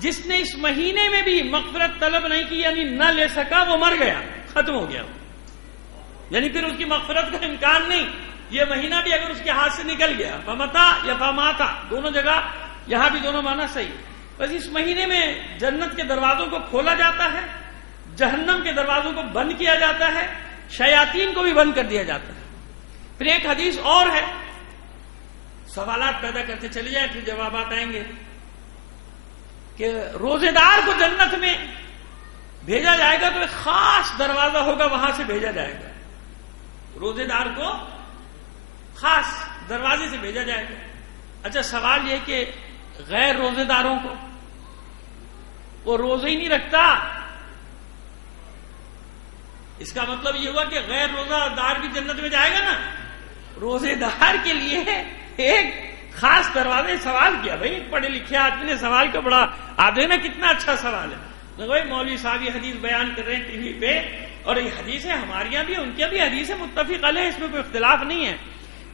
جس نے اس مہینے میں بھی مغفرت طلب نہیں کی یعنی نہ لے سکا، وہ مر گیا، ختم ہو گیا، یعنی پھر اس کی مغفرت کا امکان نہیں، یہ مہینہ بھی اگر اس کے ہاتھ سے نکل گیا، فمتا یا فماتا دونوں جگہ، یہاں بھی دونوں معنی صحیح۔ بس اس مہینے میں جنت کے دروازوں کو کھولا جاتا ہے، جہنم کے دروازوں کو بند کیا جاتا ہے، شیاطین کو بھی بند کر دیا جاتا ہے۔ پھر ایک حدیث اور ہے، سوالات پیدا کرتے چلے جائیں پھر جوابات آئیں گے، کہ روزے دار کو جنت میں بھیجا جائے گا تو ایک خاص دروازہ ہوگا، وہاں سے بھیجا جائے گا، روزے دار کو خاص دروازے سے بھیجا جائے گا۔ اچھا سوال یہ کہ غیر روزے داروں کو، وہ روزے ہی نہیں رکھتا، اس کا مطلب یہ ہوا کہ غیر روزہ دار بھی جنت میں جائے گا نا؟ روزے دار کے لیے ایک خاص دروازے، سوال کیا بھائی، پڑھے لکھے آدمی نے سوال کا بڑا، آپ دیکھنا کتنا اچھا سوال ہے، بھائی مولوی صاحب یہ حدیث بیان کر رہے ہیں ٹی وی پہ، اور یہ حدیث ہے ہمارے یہاں بھی، ان کی بھی حدیث ہے، متفق علیہ، اس میں کوئی اختلاف نہیں ہے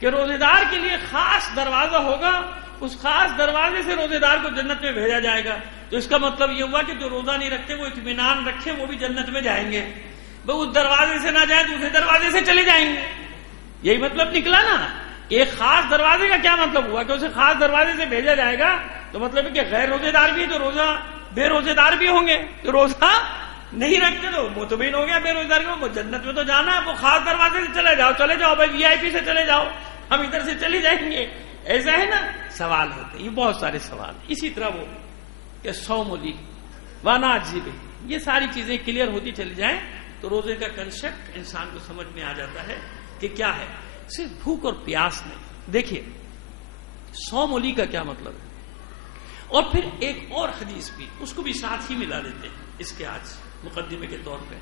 کہ روزے دار کے لیے خاص دروازہ ہوگا، اس خاص دروازے سے روزے دار کو جنت میں بھیجا جائے گا۔ تو اس کا مطلب یہ ہوا کہ جو روزہ نہیں رکھتے وہ اطمینان رکھے، وہ بھی جنت میں جائیں گے، وہ اس دروازے سے نہ جائیں دوسرے دروازے سے چلے جائیں گے، یہی مطلب نکلا نا۔ کہ ایک خاص دروازے کا کیا مطلب ہوا کہ اسے خاص دروازے سے بھیجا جائے گا، تو مطلب ہے کہ غیر روزے دار بھی تو روزہ، بے روزے دار بھی ہوں گے، تو روزہ نہیں رکھتے تو مطمئن ہو گیا بے روزے دار کو، جنت میں تو جانا ہے، وہ خاص دروازے سے چلے جاؤ بھائی، وی آئی پی سے چلے جاؤ، ہم ادھر سے چلی جائیں گے، ایسا ہے نا؟ سوال ہوتے ہیں، یہ بہت سارے سوال۔ اسی طرح وہ کہ صوم لی وانا عجیب، یہ ساری چیزیں کلیئر ہوتی چلی جائیں تو روزے کا کنسیپٹ انسان کو سمجھ میں آ جاتا ہے کہ کیا ہے، صرف بھوک اور پیاس نہیں۔ دیکھیے صوم لی کا کیا مطلب ہے، اور پھر ایک اور حدیث بھی، اس کو بھی ساتھ ہی ملا دیتے ہیں اس کے آج مقدمے کے طور پہ۔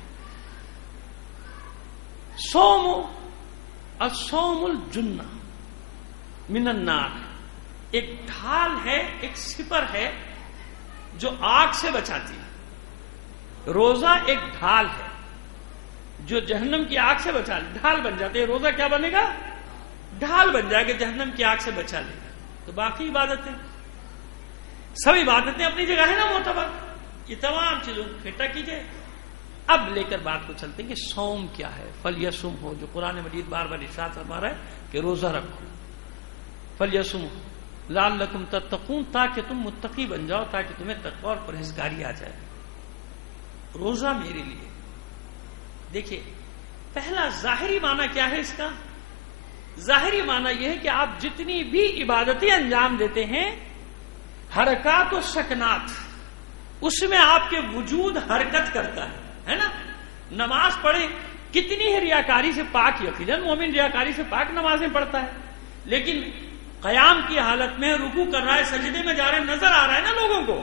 الصوم الجنہ من النار، ایک ڈھال ہے، ایک سپر ہے جو آگ سے بچاتی ہے۔ روزہ ایک ڈھال ہے جو جہنم کی آگ سے بچا لے، ڈھال بن جاتے ہیں۔ روزہ کیا بنے گا؟ ڈھال بن جائے گا، جہنم کی آگ سے بچا لے گا۔ تو باقی عبادتیں سب عبادتیں اپنی جگہ ہے نا معتبر. یہ تمام چیزوں کو اکٹھا کیجئے. اب لے کر بات کو چلتے ہیں کہ صوم کیا ہے. فلیصم ہو جو قرآن مجید بار بار ارشاد فرما رہا ہے کہ روزہ رکھو. فلیصم لعلکم تتقون تاکہ تم متقی بن جاؤ, تاکہ تمہیں تقوی اور پرہیزگاری آ جائے. روزہ میرے لیے دیکھیے پہلا ظاہری معنی کیا ہے اس کا. ظاہری معنی یہ ہے کہ آپ جتنی بھی عبادتیں انجام دیتے ہیں حرکات و سکنات اس میں آپ کے وجود حرکت کرتا ہے نا. نماز پڑھیں کتنی ہی ریاکاری سے پاک, یقیناً مومن ریاکاری سے پاک نمازیں پڑھتا ہے, لیکن قیام کی حالت میں رکوع کر رہا ہے, سجدے میں جا رہے ہیں, نظر آ رہا ہے نا لوگوں کو.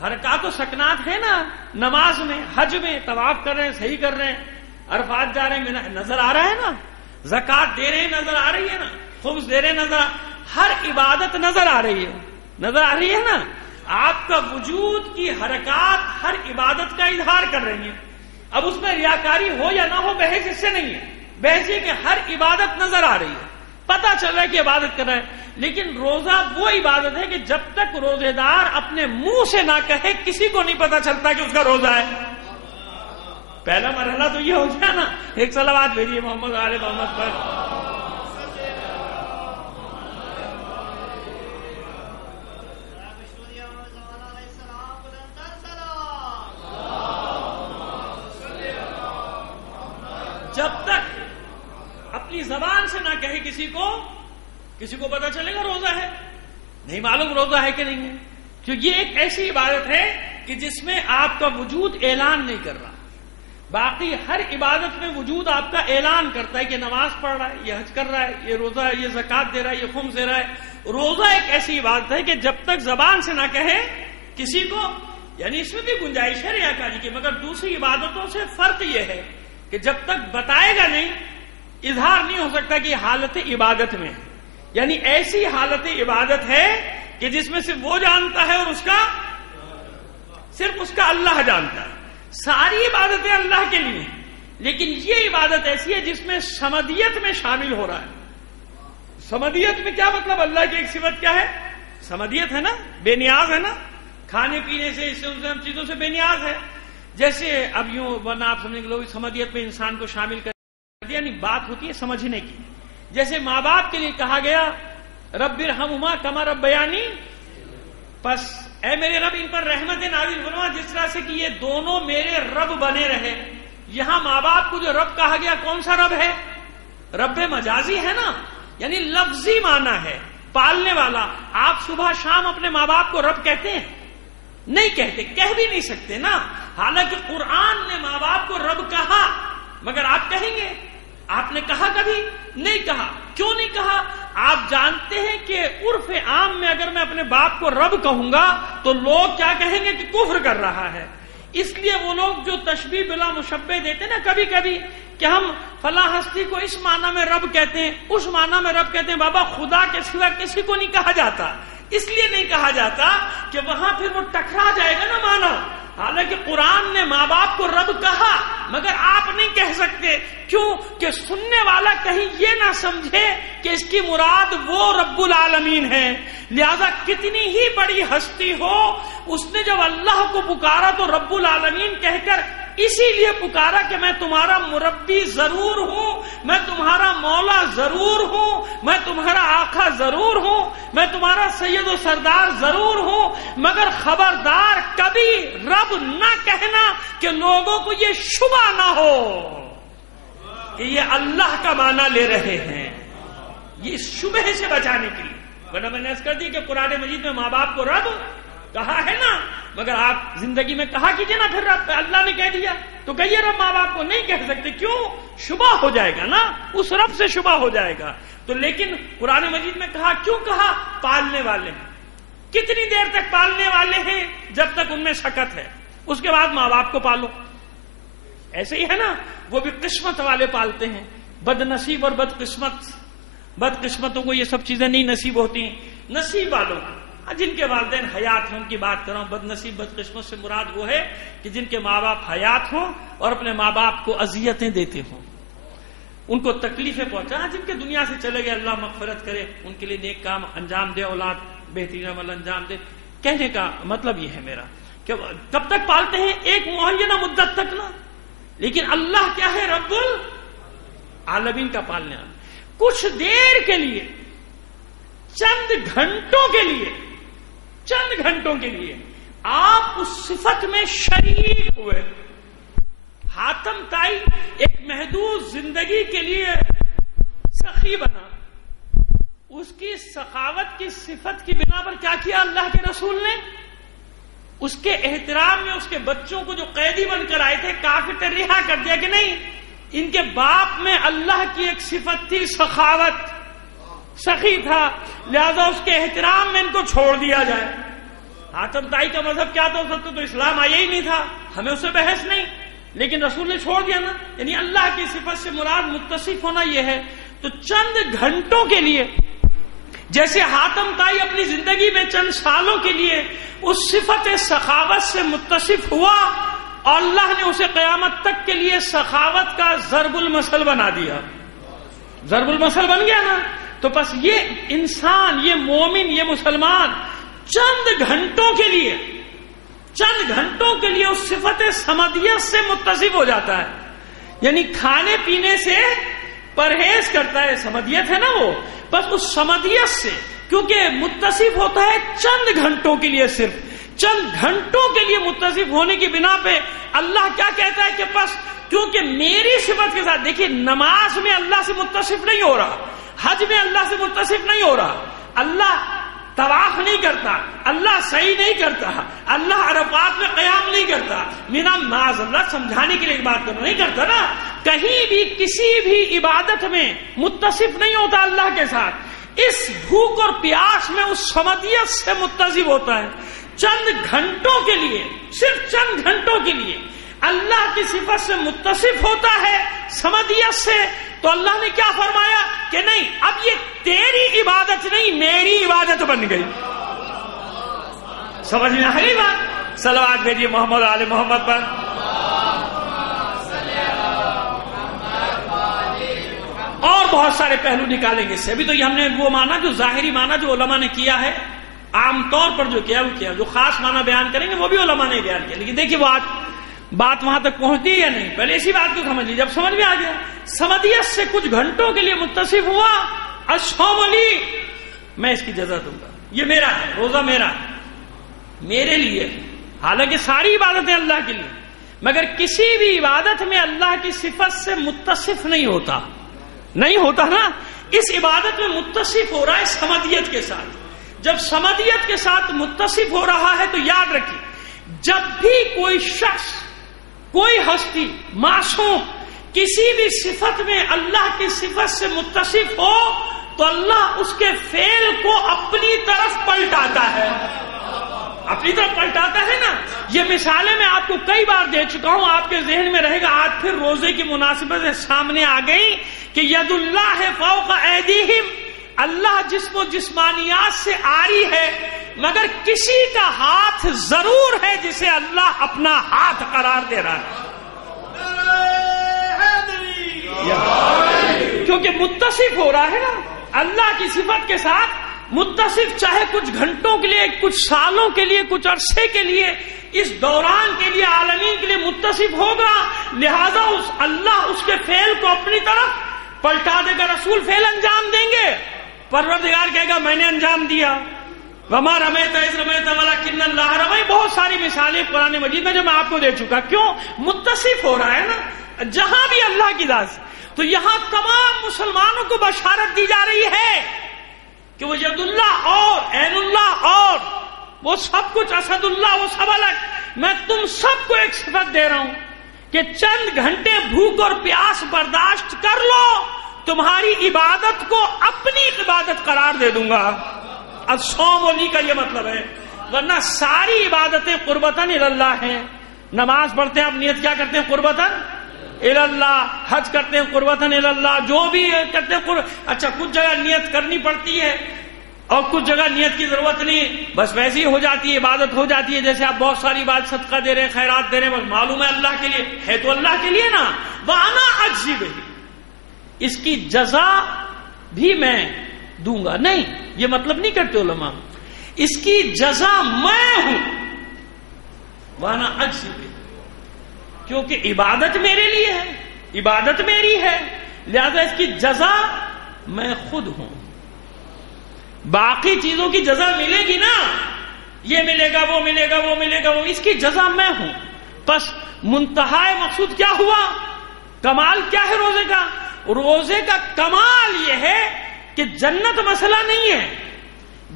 حرکات و سکنات ہے نا نماز میں, حج میں طواف کر رہے ہیں, صحیح کر رہے ہیں, عرفات جا رہے ہیں, نظر آ رہا ہے نا. زکات دے رہے ہیں, نظر آ رہی ہے نا. خمس دے رہے ہیں, نظر ہر عبادت نظر آ رہی ہے, نظر آ رہی ہے نا. آپ کا وجود کی حرکات ہر عبادت کا اظہار کر رہی ہیں. اب اس میں ریاکاری ہو یا نہ ہو بحث اس سے نہیں ہے. بحث یہ کہ ہر عبادت نظر آ رہی ہے, پتا چل رہا ہے کہ عبادت کر رہا ہے. لیکن روزہ وہ عبادت ہے کہ جب تک روزے دار اپنے منہ سے نہ کہے کسی کو نہیں پتا چلتا کہ اس کا روزہ ہے. پہلا مرحلہ تو یہ ہو گیا نا. ایک صلوات بھیجیے محمد آل محمد پر. جب تک اپنی زبان سے نہ کہے کسی کو پتا چلے گا روزہ ہے. نہیں معلوم روزہ ہے کہ نہیں ہے, کیونکہ یہ ایک ایسی عبادت ہے کہ جس میں آپ کا وجود اعلان نہیں کر رہا. باقی ہر عبادت میں وجود آپ کا اعلان کرتا ہے کہ نماز پڑھ رہا ہے, یہ حج کر رہا ہے, یہ روزہ ہے, یہ زکات دے رہا ہے, یہ خمس دے رہا ہے. روزہ ایک ایسی عبادت ہے کہ جب تک زبان سے نہ کہے کسی کو, یعنی اس میں بھی گنجائش ہے ریاکاری کی, مگر دوسری عبادتوں سے فرق یہ ہے کہ جب تک بتائے گا نہیں اظہار نہیں ہو سکتا کہ حالت عبادت میں, یعنی ایسی حالت عبادت ہے کہ جس میں صرف وہ جانتا ہے اور صرف اس کا اللہ جانتا ہے. ساری عبادتیں اللہ کے لیے, لیکن یہ عبادت ایسی ہے جس میں سمدیت میں شامل ہو رہا ہے. سمدیت میں کیا مطلب؟ اللہ کی ایک صفت کیا ہے؟ سمدیت ہے نا, بے نیاز ہے نا. کھانے پینے سے اس سے ہم چیزوں سے بے نیاز ہے. جیسے اب یوں ورنہ آپ سمجھیں گے لوگ سمدیت میں انسان کو شامل کر دیا, یعنی بات ہوتی ہے سمجھنے کی. جیسے ماں باپ کے لیے کہا گیا رب ارحمہما کما ربیانی, پس اے میرے رب ان پر رحمت نازل فرما جس طرح سے کہ یہ دونوں میرے رب بنے رہے. یہاں ماں باپ کو جو رب کہا گیا کون سا رب ہے؟ رب مجازی ہے نا, یعنی لفظی معنی ہے پالنے والا. آپ صبح شام اپنے ماں باپ کو رب کہتے ہیں؟ نہیں کہتے, کہہ بھی نہیں سکتے نا. حالانکہ قرآن نے ماں باپ کو رب کہا, مگر آپ کہیں گے؟ آپ نے کہا کبھی؟ نہیں کہا. کیوں نہیں کہا؟ آپ جانتے ہیں کہ عرف عام میں اگر میں اپنے باپ کو رب کہوں گا تو لوگ کیا کہیں گے کہ کفر کر رہا ہے. اس لیے وہ لوگ جو تشبیہ بلا مشبہ دیتے نا کبھی کبھی کہ ہم فلاں ہستی کو اس معنی میں رب کہتے ہیں, اس معنی میں رب کہتے ہیں. بابا خدا کے سوا کسی کو نہیں کہا جاتا. اس لیے نہیں کہا جاتا کہ وہاں پھر وہ ٹکرا جائے گا نا معنی. حالانکہ قرآن نے ماں باپ کو رب کہا, مگر آپ نہیں کہہ سکتے. کیوں کہ سننے والا کہیں یہ نہ سمجھے کہ اس کی مراد وہ رب العالمین ہے. لہذا کتنی ہی بڑی ہستی ہو, اس نے جب اللہ کو پکارا تو رب العالمین کہہ کر اسی لیے پکارا کہ میں تمہارا مربی ضرور ہوں, میں تمہارا مولا ضرور ہوں, میں تمہارا آقا ضرور ہوں, میں تمہارا سید و سردار ضرور ہوں, مگر خبردار کبھی رب نہ کہنا کہ لوگوں کو یہ شبہ نہ ہو کہ یہ اللہ کا معنی لے رہے ہیں. یہ اس شبہ سے بچانے کے لیے. ورنہ میں نے عرض کر دی کہ قرآن مجید میں ماں باپ کو رب کہا ہے نا, مگر آپ زندگی میں کہا کیجئے نا پھر رب. اللہ نے کہہ دیا تو کہیے رب, ماں باپ کو نہیں کہہ سکتے. کیوں؟ شبہ ہو جائے گا نا, اس رب سے شبہ ہو جائے گا. تو لیکن قرآن مجید میں کہا, کیوں کہا؟ پالنے والے ہیں. کتنی دیر تک پالنے والے ہیں؟ جب تک ان میں شکت ہے. اس کے بعد ماں باپ کو پالو. ایسے ہی ہے نا, وہ بھی قسمت والے پالتے ہیں. بد نصیب اور بد قسمتوں کو یہ سب چیزیں نہیں نصیب ہوتی ہیں. نصیب والوں جن کے والدین حیات ہیں ان کی بات کر رہا ہوں. بد نصیب بد قسمت سے مراد وہ ہے کہ جن کے ماں باپ حیات ہوں اور اپنے ماں باپ کو اذیتیں دیتے ہوں. ان کو تکلیفیں پہنچا، جن کے دنیا سے چلے گئے اللہ مغفرت کرے، ان کے لیے نیک کام انجام دے، اولاد بہترین عمل انجام دے. کہنے کا مطلب یہ ہے میرا کہ کب تک پالتے ہیں؟ ایک معینہ مدت تک نا، لیکن اللہ کیا ہے؟ رب العالمین کا پالنے والا. کچھ دیر کے لیے، چند گھنٹوں کے لیے آپ اس صفت میں شریک ہوئے. حاتم طائی ایک محدود زندگی کے لیے سخی بنا، اس کی سخاوت کی صفت کی بنا پر کیا کیا اللہ کے رسول نے؟ اس کے احترام میں اس کے بچوں کو جو قیدی بن کر آئے تھے کافر تھے، رہا کر دیا کہ نہیں. ان کے باپ میں اللہ کی ایک صفت تھی سخاوت، سخی تھا، لہذا اس کے احترام میں ان کو چھوڑ دیا جائے. حاتم طائی کا مذہب کیا تھا؟ اس وقت تو اسلام آیا ہی نہیں تھا، ہمیں اس سے بحث نہیں، لیکن رسول نے چھوڑ دیا نا. یعنی اللہ کی صفت سے مراد متصف ہونا یہ ہے. تو چند گھنٹوں کے لیے، جیسے حاتم طائی اپنی زندگی میں چند سالوں کے لیے اس صفت سخاوت سے متصف ہوا اور اللہ نے اسے قیامت تک کے لیے سخاوت کا ضرب المثل بنا دیا. ضرب المثل بن گیا نا. تو بس یہ انسان، یہ مومن، یہ مسلمان چند گھنٹوں کے لیے اس صفت سمدیت سے متصف ہو جاتا ہے. یعنی کھانے پینے سے پرہیز کرتا ہے، سمدیت ہے نا وہ. بس اس سمدیت سے کیونکہ متصف ہوتا ہے چند گھنٹوں کے لیے، صرف چند گھنٹوں کے لیے متصف ہونے کی بنا پہ اللہ کیا کہتا ہے کہ بس کیونکہ میری صفت کے ساتھ. دیکھیے نماز میں اللہ سے متصف نہیں ہو رہا، حج میں اللہ سے متصف نہیں ہو رہا، اللہ طواف نہیں کرتا، اللہ صحیح نہیں کرتا، اللہ عرفات میں قیام نہیں کرتا. میرا معاذ اللہ سمجھانے کے لیے ایک بات کرنا نہیں کرتا نا. کہیں بھی کسی بھی عبادت میں متصف نہیں ہوتا اللہ کے ساتھ. اس بھوک اور پیاس میں اس سمدیت سے متصف ہوتا ہے. چند گھنٹوں کے لیے، صرف چند گھنٹوں کے لیے اللہ کی صفت سے متصف ہوتا ہے، سمدیت سے. تو اللہ نے کیا فرمایا کہ نہیں، اب یہ تیری عبادت نہیں، میری عبادت بن گئی. سمجھ میں آ گئی بات؟ صلوات بھیجیے محمد آل محمد پر. اور بہت سارے پہلو نکالیں گے اس سے. ابھی تو یہ ہم نے وہ مانا جو ظاہری مانا جو علماء نے کیا ہے، عام طور پر جو کیا وہ کیا، جو خاص مانا بیان کریں گے وہ بھی علماء نے بیان کیا. لیکن دیکھیے وہ بات وہاں تک پہنچتی ہے یا نہیں؟ پہلے اسی بات کو سمجھ لی. جب سمجھ میں آ گیا سمدیت سے کچھ گھنٹوں کے لیے متصف ہوا، الصوم لی، میں اس کی جزا دوں گا، یہ میرا ہے، روزہ میرا ہے، میرے لیے. حالانکہ ساری عبادتیں اللہ کے لیے، مگر کسی بھی عبادت میں اللہ کی صفت سے متصف نہیں ہوتا نا. اس عبادت میں متصف ہو رہا ہے سمدیت کے ساتھ. جب سمدیت کے ساتھ متصف ہو رہا ہے تو یاد رکھیے، جب بھی کوئی شخص، کوئی ہستی، معصوم کسی بھی صفت میں اللہ کی صفت سے متصف ہو تو اللہ اس کے فعل کو اپنی طرف پلٹاتا ہے. اپنی طرف پلٹاتا ہے نا. یہ مثالیں میں آپ کو کئی بار دے چکا ہوں، آپ کے ذہن میں رہے گا. آج پھر روزے کی مناسبت سے سامنے آ گئی کہ ید اللہ فوق ایدیہم، اللہ جسم و جسمانیات سے آری ہے، مگر کسی کا ہاتھ ضرور ہے جسے اللہ اپنا ہاتھ قرار دے رہا ہے. کیونکہ متصف ہو رہا ہے نا اللہ کی صفت کے ساتھ، متصف چاہے کچھ گھنٹوں کے لیے، کچھ سالوں کے لیے، کچھ عرصے کے لیے، اس دوران کے لیے، عالمین کے لیے متصف ہوگا. لہذا اللہ اس کے فعل کو اپنی طرف پلٹا دے گا. رسول فعل انجام دیں گے، پروردگار کہے گا میں نے انجام دیا. وما رمیت اذ رمیت ولکن اللہ رمی. بہت ساری مثالیں قرآن مجید میں جو میں آپ کو دے چکا. کیوں؟ متصف ہو رہا ہے نا جہاں بھی اللہ کی ذات سے. تو یہاں تمام مسلمانوں کو بشارت دی جا رہی ہے کہ وہ ید اللہ اور عین اللہ اور وہ سب کچھ، اسد اللہ وہ سب الگ. میں تم سب کو ایک صفت دے رہا ہوں کہ چند گھنٹے بھوک اور پیاس برداشت کر لو، تمہاری عبادت کو اپنی عبادت قرار دے دوں گا. الصوم لی کا یہ مطلب ہے. ورنہ ساری عبادتیں قربتاً اللہ ہیں. نماز پڑھتے ہیں، آپ نیت کیا کرتے ہیں؟ قربتاً اللہ. حج کرتے ہیں قربتاً اللہ. جو بھی کرتے ہیں اچھا کچھ جگہ نیت کرنی پڑتی ہے اور کچھ جگہ نیت کی ضرورت نہیں، بس ویسی ہو جاتی ہے، عبادت ہو جاتی ہے. جیسے آپ بہت ساری بات صدقہ دے رہے ہیں، خیرات دے رہے ہیں، بس معلوم ہے اللہ کے لیے ہے، تو اللہ کے لیے نا. وَأَنَا أَجْزِي بِهِ، اس کی جزا بھی میں دوں گا. نہیں، یہ مطلب نہیں کرتے علماء. اس کی جزا میں ہوں، وانا اجزی بہ، کیونکہ عبادت میرے لیے ہے، عبادت میری ہے، لہذا اس کی جزا میں خود ہوں. باقی چیزوں کی جزا ملے گی نا، یہ ملے گا، وہ ملے گا، وہ ملے گا، وہ، اس کی جزا میں ہوں. بس منتہائے مقصود کیا ہوا؟ کمال کیا ہے روزے کا؟ روزے کا کمال یہ ہے کہ جنت مسئلہ نہیں ہے،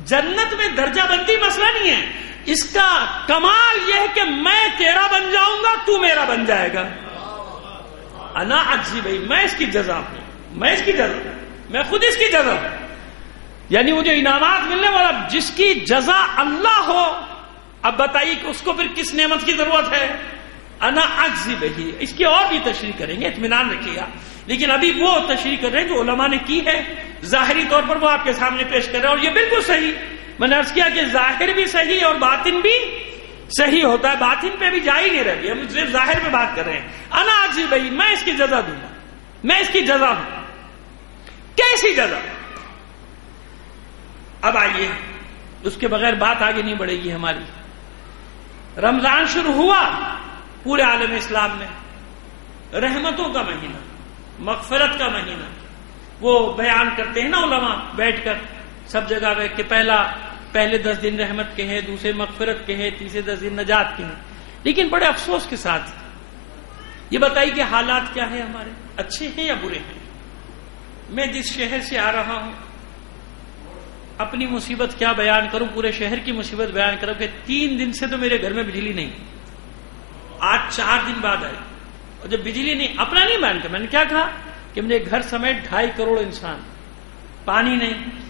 جنت میں درجہ بندی مسئلہ نہیں ہے. اس کا کمال یہ ہے کہ میں تیرا بن جاؤں گا، تو میرا بن جائے گا. انا اجزی بھائی، میں اس کی جزا ہوں، میں اس کی جزا، میں خود اس کی جزا ہوں. یعنی وہ جو انعامات ملنے والا، جس کی جزا اللہ ہو، اب بتائیے کہ اس کو پھر کس نعمت کی ضرورت ہے؟ انا اجزی بہی. اس کی اور بھی تشریح کریں گے، اطمینان رکھیے گا، لیکن ابھی وہ تشریح کر رہے ہیں جو علماء نے کی ہے. ظاہری طور پر وہ آپ کے سامنے پیش کر رہے ہیں، اور یہ بالکل صحیح. میں نے عرض کیا کہ ظاہر بھی صحیح اور باطن بھی صحیح ہوتا ہے. باطن پہ بھی جا ہی نہیں رہی، ہم صرف ظاہر پہ بات کر رہے ہیں. انا اجزی بہی، میں اس کی جزا دوں گا، میں اس کی جزا ہوں. کیسی جزا؟ اب آئیے، اس کے بغیر بات آگے نہیں بڑھے گی ہماری. رمضان شروع ہوا پورے عالم اسلام میں، رحمتوں کا مہینہ، مغفرت کا مہینہ. وہ بیان کرتے ہیں نا علماء بیٹھ کر سب جگہ بیٹھ کے، پہلے 10 دن رحمت کے ہیں، دوسرے مغفرت کے ہیں، تیسرے 10 دن نجات کے ہیں. لیکن بڑے افسوس کے ساتھ یہ بتائی کہ حالات کیا ہیں ہمارے، اچھے ہیں یا برے ہیں. میں جس شہر سے آ رہا ہوں، اپنی مصیبت کیا بیان کروں، پورے شہر کی مصیبت بیان کروں کہ 3 دن سے تو میرے گھر میں بجلی نہیں. آج 4 دن بعد آئی، اور جب بجلی نہیں، اپنا نہیں بیان کر، میں نے کیا کہا کہ میرے گھر سمیت 2.5 کروڑ انسان، پانی نہیں.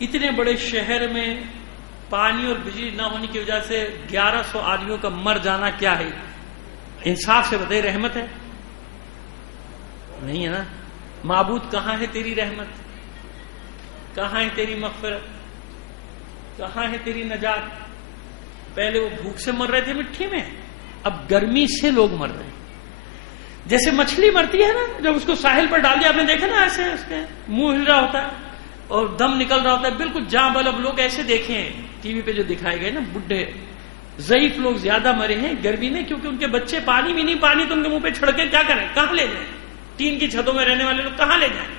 اتنے بڑے شہر میں پانی اور بجلی نہ ہونے کی وجہ سے 1100 آدمیوں کا مر جانا کیا ہے؟ انصاف سے بتائیے، رحمت ہے؟ نہیں ہے نا. معبود کہاں ہے تیری رحمت؟ کہاں ہے تیری مغفرت؟ کہاں ہے تیری نجات؟ پہلے وہ بھوک سے مر رہے تھے مٹھی میں، اب گرمی سے لوگ مر رہے ہیں. جیسے مچھلی مرتی ہے نا، جب اس کو ساحل پر ڈال دیا، آپ نے دیکھا نا، ایسے اس کے منہ ہل رہا ہوتا ہے اور دم نکل رہا ہوتا ہے، بالکل جاں بلب. لوگ ایسے دیکھے ہیں ٹی وی پہ جو دکھائے گئے نا، بڈھے ضعیف لوگ زیادہ مرے ہیں گرمی میں، کیونکہ ان کے بچے پانی بھی نہیں، پانی تو ان کے منہ پہ چھڑکے کیا کریں، کہاں لے جائیں؟ ٹین کی چھتوں میں رہنے والے لوگ کہاں لے جائیں؟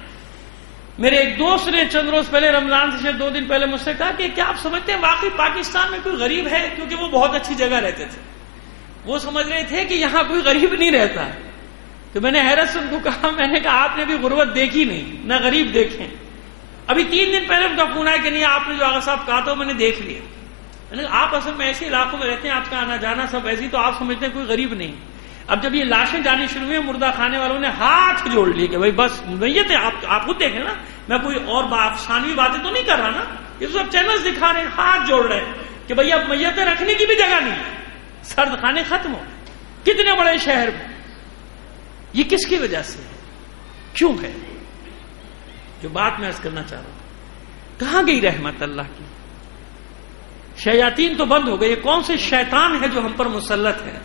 میرے ایک دوست نے چند روز پہلے، رمضان سے 2 دن پہلے مجھ سے کہا کہ کیا آپ سمجھتے ہیں واقعی پاکستان میں کوئی غریب ہے؟ کیونکہ وہ بہت اچھی جگہ رہتے تھے، وہ سمجھ رہے تھے کہ یہاں کوئی غریب نہیں رہتا. تو میں نے حیرت سے ان کو کہا، میں نے کہا آپ نے بھی غربت دیکھی نہیں، نہ غریب دیکھیں. ابھی 3 دن پہلے ان کا فون آیا کہ نہیں، آپ نے جو آغا صاحب کہا تھا میں نے دیکھ لیا. میں نے کہا آپ اصل میں ایسے علاقوں میں رہتے ہیں، آپ کا آنا جانا سب ایسی، تو آپ سمجھتے ہیں کوئی غریب نہیں. اب جب یہ لاشیں جانی شروع ہوئی، مردہ کھانے والوں نے ہاتھ جوڑ لیے کہ بھائی بس میت ہے، آپ خود دیکھیں نا، میں کوئی اور افسانوی باتیں تو نہیں کر رہا نا، یہ سب چینلز دکھا رہے ہیں، ہاتھ جوڑ رہے ہیں کہ بھائی اب میتیں رکھنے کی بھی جگہ نہیں ہے، سرد خانے ختم ہو. کتنے بڑے شہر میں. یہ کس کی وجہ سے ہے؟ کیوں ہے؟ جو بات میں عرض کرنا چاہ رہا ہوں، کہاں گئی رحمت اللہ کی؟ شیاطین تو بند ہو گئے. یہ کون سے شیطان ہے جو ہم پر مسلط ہے؟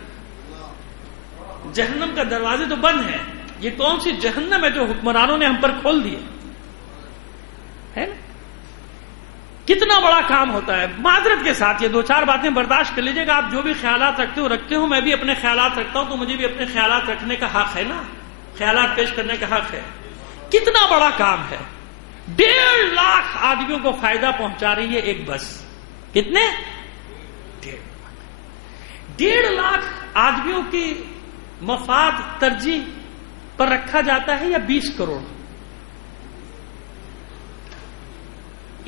جہنم کا دروازے تو بند ہے. یہ کون سی جہنم ہے جو حکمرانوں نے ہم پر کھول دیے ہے نا؟ کتنا بڑا کام ہوتا ہے. معذرت کے ساتھ یہ 2-4 باتیں برداشت کر لیجیے گا. آپ جو بھی خیالات رکھتے ہو رکھتے ہو، میں بھی اپنے خیالات رکھتا ہوں، تو مجھے بھی اپنے خیالات رکھنے کا حق ہے نا، خیالات پیش کرنے کا حق ہے. کتنا بڑا کام ہے. 1.5 لاکھ آدمیوں کو فائدہ پہنچا رہی ہے ایک بس. کتنے؟ 1.5 لاکھ آدمیوں کی مفاد ترجیح پر رکھا جاتا ہے، یا 20 کروڑ؟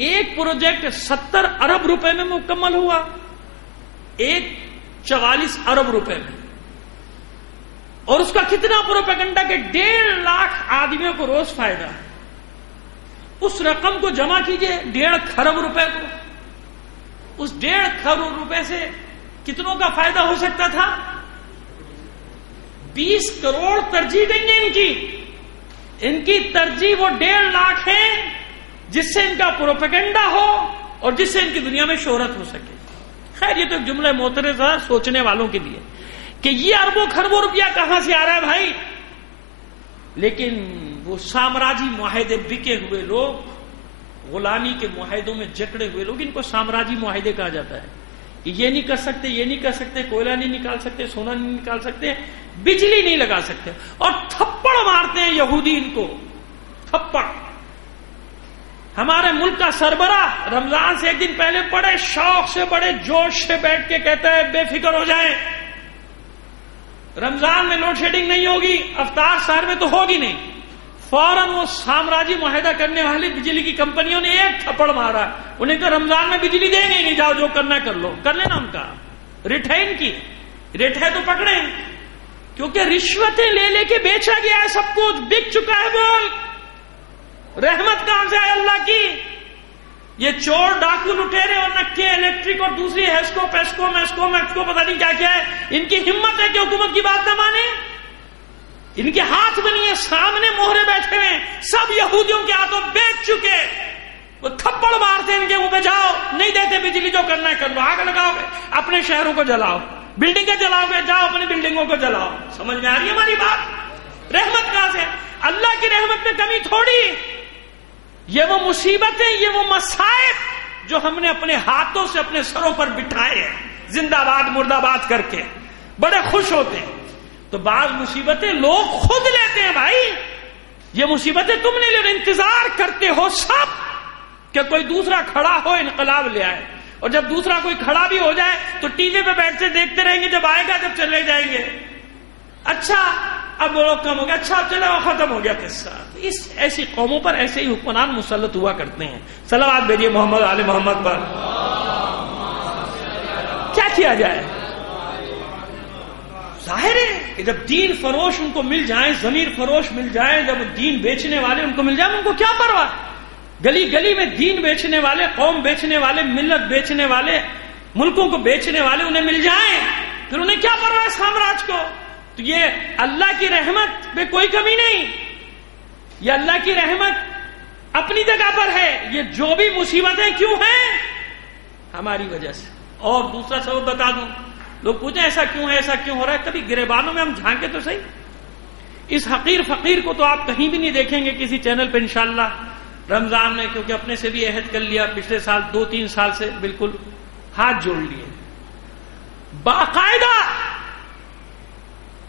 ایک پروجیکٹ 70 ارب روپے میں مکمل ہوا، ایک 44 ارب روپے میں، اور اس کا کتنا پروپیگنڈا کہ 1.5 لاکھ آدمیوں کو روز فائدہ. اس رقم کو جمع کیجئے 1.5 کھرب روپے کو. اس 1.5 کھرب روپے سے کتنوں کا فائدہ ہو سکتا تھا؟ 20 کروڑ ترجیح دیں گے. ان کی ترجیح وہ 1.5 لاکھ ہے جس سے ان کا پروپیگنڈا ہو اور جس سے ان کی دنیا میں شہرت ہو سکے. خیر یہ تو ایک جملہ معترضہ سوچنے والوں کے لیے کہ یہ اربوں کھربوں روپیہ کہاں سے آ رہا ہے بھائی. لیکن وہ سامراجی معاہدے بکے ہوئے لوگ، غلامی کے معاہدوں میں جکڑے ہوئے لوگ، ان کو سامراجی معاہدے کہا جاتا ہے. یہ نہیں کر سکتے، یہ نہیں کر سکتے، کوئلہ نہیں نکال سکتے، سونا نہیں نکال سکتے، بجلی نہیں لگا سکتے، اور تھپڑ مارتے ہیں یہودی ان کو، تھپڑ. ہمارے ملک کا سربراہ رمضان سے ایک دن پہلے بڑے شوق سے، بڑے جوش سے بیٹھ کے کہتا ہے بے فکر ہو جائیں، رمضان میں لوڈ شیڈنگ نہیں ہوگی، افطار سحر میں تو ہوگی نہیں. فوراً وہ سامراجی معاہدہ کرنے والی بجلی کی کمپنیوں نے ایک تھپڑ مارا، انہیں تو رمضان میں بجلی دیں گے نہیں، جاؤ جو کرنا کر لو، کر لینا ان کا. رٹ ہے ان کی، رٹ ہے تو پکڑیں، کیونکہ رشوتیں لے لے کے بیچا گیا ہے، سب کچھ بک چکا ہے. بول رحمت کہاں سے ہے اللہ کی؟ یہ چور ڈاکو لٹیرے اور نکے الیکٹرک اور دوسری ہیسکو پیسکو میسکو میکسکو پتہ نہیں کیا کیا ہے، ان کی ہمت ہے کہ حکومت کی بات نہ مانے. ان کے ہاتھ میں نہیں ہے، سامنے مہرے بیٹھے ہیں، سب یہودیوں کے ہاتھوں بیچ چکے. وہ تھپڑ مارتے ہیں ان کے منہ پہ، جاؤ نہیں دیتے بجلی، جو کرنا ہے کر لو. آگ لگاؤ گے اپنے شہروں کو جلاؤ، بلڈنگیں جلاؤ گے جاؤ اپنی بلڈنگوں کو جلاؤ. سمجھ میں آ رہی ہے ہماری بات؟ رحمت کہاں سے؟ اللہ کی رحمت میں کمی تھوڑی. یہ وہ مصیبتیں، یہ وہ مصائب جو ہم نے اپنے ہاتھوں سے اپنے سروں پر بٹھائے ہیں، زندہ باد مردہ باد کر کے بڑے خوش ہوتے ہیں. تو بعض مصیبتیں لوگ خود لیتے ہیں بھائی، یہ مصیبتیں تم نہیں لے، انتظار کرتے ہو سب کہ کوئی دوسرا کھڑا ہو انقلاب لے آئے. اور جب دوسرا کوئی کھڑا بھی ہو جائے تو ٹی وی پہ بیٹھتے دیکھتے رہیں گے، جب آئے گا جب چلے جائیں گے. اچھا اب وہ لوگ کم ہو گیا، اچھا اب چلے وہ ختم ہو گیا قصہ. اس ایسی قوموں پر ایسے ہی حکمران مسلط ہوا کرتے ہیں. صلوات بھیجیے محمد آل محمد پر. کیا کیا جائے؟ ظاہر ہے کہ جب دین فروش ان کو مل جائیں، ضمیر فروش مل جائیں، جب دین بیچنے والے ان کو مل جائیں، ان کو کیا پرواہ؟ گلی گلی میں دین بیچنے والے، قوم بیچنے والے، ملت بیچنے والے، ملکوں کو بیچنے والے انہیں مل جائیں، پھر انہیں کیا پرواہ ہے سامراج کو؟ تو یہ اللہ کی رحمت میں کوئی کمی نہیں، یہ اللہ کی رحمت اپنی جگہ پر ہے. یہ جو بھی مصیبتیں کیوں ہیں؟ ہماری وجہ سے. اور دوسرا سبب بتا دوں، لوگ پوچھیں ایسا کیوں ہے، ایسا کیوں ہو رہا ہے. کبھی گریبانوں میں ہم جھانکے تو صحیح. اس حقیر فقیر کو تو آپ کہیں بھی نہیں دیکھیں گے کسی چینل پہ انشاءاللہ رمضان میں، کیونکہ اپنے سے بھی عہد کر لیا پچھلے سال 2-3 سال سے، بالکل ہاتھ جوڑ لیے. باقاعدہ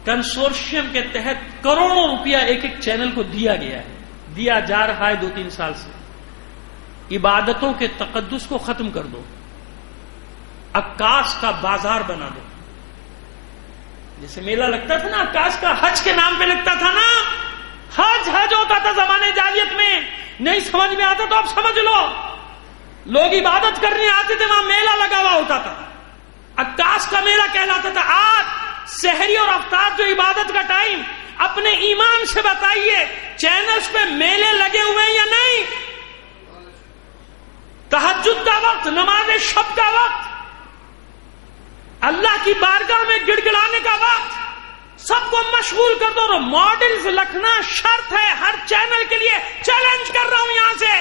کنسورشیم کے تحت کروڑوں روپیہ ایک ایک چینل کو دیا گیا ہے، دیا جا رہا ہے 2-3 سال سے. عبادتوں کے تقدس کو ختم کر دو، عکاس کا بازار بنا دو. جیسے میلہ لگتا تھا نا عکاس کا، حج کے نام پہ لگتا تھا نا، حج ہوتا تھا زمانے جاہلیت میں. نہیں سمجھ میں آتا تو اب سمجھ لو، لوگ عبادت کرنے آتے تھے، وہاں میلہ لگا ہوا ہوتا تھا، عکاس کا میلہ کہلاتا تھا. آج سحری اور افطار جو عبادت کا ٹائم، اپنے ایمان سے بتائیے چینلز پہ میلے لگے ہوئے ہیں یا نہیں؟ تہجد کا وقت، نماز شب کا وقت، اللہ کی بارگاہ میں گڑ گڑانے کا وقت، سب کو مشغول کر دو. اور ماڈلز لکھنا شرط ہے ہر چینل کے لیے. چیلنج کر رہا ہوں یہاں سے،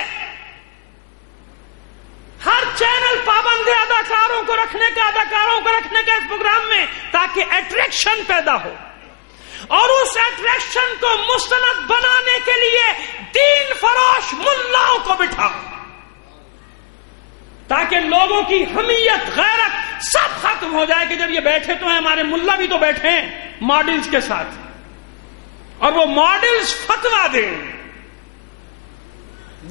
ہر چینل پابند ہے اداکاروں کو رکھنے کا، اداکاروں کو رکھنے کا اس پروگرام میں، تاکہ اٹریکشن پیدا ہو. اور اس اٹریکشن کو مستند بنانے کے لیے دین فروش ملاؤں کو بٹھاؤ، تاکہ لوگوں کی حمیت، غیرت سب ختم ہو جائے کہ جب یہ بیٹھے تو ہیں، ہمارے ملا بھی تو بیٹھے ہیں ماڈلز کے ساتھ، اور وہ ماڈلز فتوا دیں،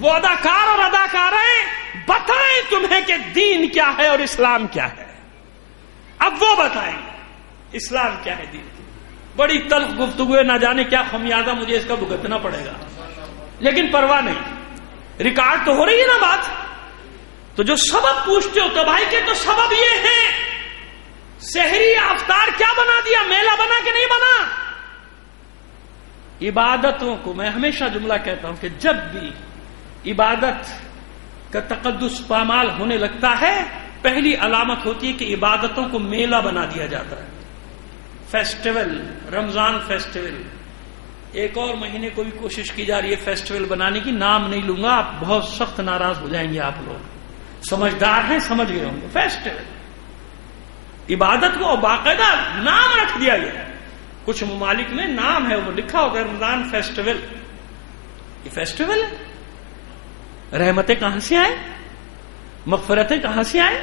وہ اداکار اور اداکاریں بتائیں تمہیں کہ دین کیا ہے اور اسلام کیا ہے. اب وہ بتائیں اسلام کیا ہے، دین. بڑی تلخ گفتگو ہے، نہ جانے کیا خمیازہ مجھے اس کا بھگتنا پڑے گا، لیکن پرواہ نہیں، ریکارڈ تو ہو رہی ہے نا بات. تو جو سبب پوچھتے ہو تباہی کے، تو سبب یہ ہے سحری افطار کیا بنا دیا، میلہ بنا کہ نہیں بنا؟ عبادتوں کو میں ہمیشہ جملہ کہتا ہوں کہ جب بھی عبادت کا تقدس پامال ہونے لگتا ہے، پہلی علامت ہوتی ہے کہ عبادتوں کو میلہ بنا دیا جاتا ہے. فیسٹیول، رمضان فیسٹیول، ایک اور مہینے کو بھی کوشش کی جا رہی ہے فیسٹیول بنانے کی، نام نہیں لوں گا، آپ بہت سخت ناراض ہو جائیں گے، آپ لوگ سمجھدار ہیں سمجھ گئے ہوں گے. فیسٹیول، عبادت کو باقاعدہ نام رکھ دیا گیا ہے. کچھ ممالک میں نام ہے، وہ لکھا ہوتا ہے رمضان فیسٹیول. یہ فیسٹیول ہے. رحمتیں کہاں سے آئے؟ مغفرتیں کہاں سے آئے؟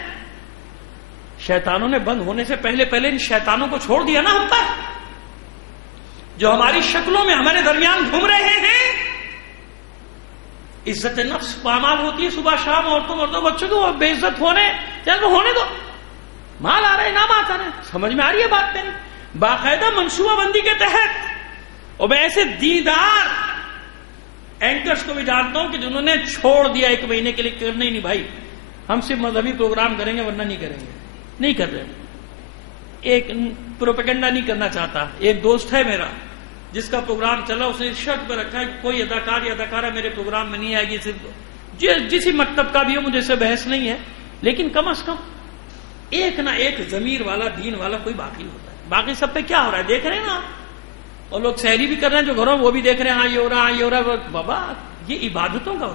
شیطانوں نے بند ہونے سے پہلے ان شیطانوں کو چھوڑ دیا نا ہم پر، جو ہماری شکلوں میں ہمارے درمیان گھوم رہے ہیں. عزت نفس پامال ہوتی ہے صبح شام عورتوں مردوں بچوں کو بے عزت ہونے، چل وہ ہونے دو، مال آ رہے نام آتا رہے. سمجھ میں آ رہی ہے بات میری؟ باقاعدہ منصوبہ بندی کے تحت. اور میں ایسے دیندار اینکرز کو بھی جانتا ہوں کہ جنہوں نے چھوڑ دیا 1 مہینے کے لیے، کرنا ہی نہیں بھائی، ہم صرف مذہبی پروگرام کریں گے ورنہ نہیں کریں گے. نہیں کر رہے، ایک پروپیگنڈا نہیں کرنا چاہتا. ایک دوست ہے میرا جس کا پروگرام چلا، اس نے شرط پہ رکھا ہے کہ کوئی اداکار یا اداکارہ میرے پروگرام میں نہیں آئے گی، صرف جسی مکتب کا بھی ہو، مجھے سے بحث نہیں ہے، لیکن کم از کم ایک نہ ایک ضمیر والا دین والا کوئی باقی ہوتا ہے. باقی سب پہ کیا ہو رہا ہے دیکھ رہے ہیں نا، اور لوگ سحری بھی کر رہے ہیں جو گھروں وہ بھی دیکھ رہے ہیں، ہاں یہ ہو رہا، ہاں یہ ہو رہا. بابا یہ عبادتوں کا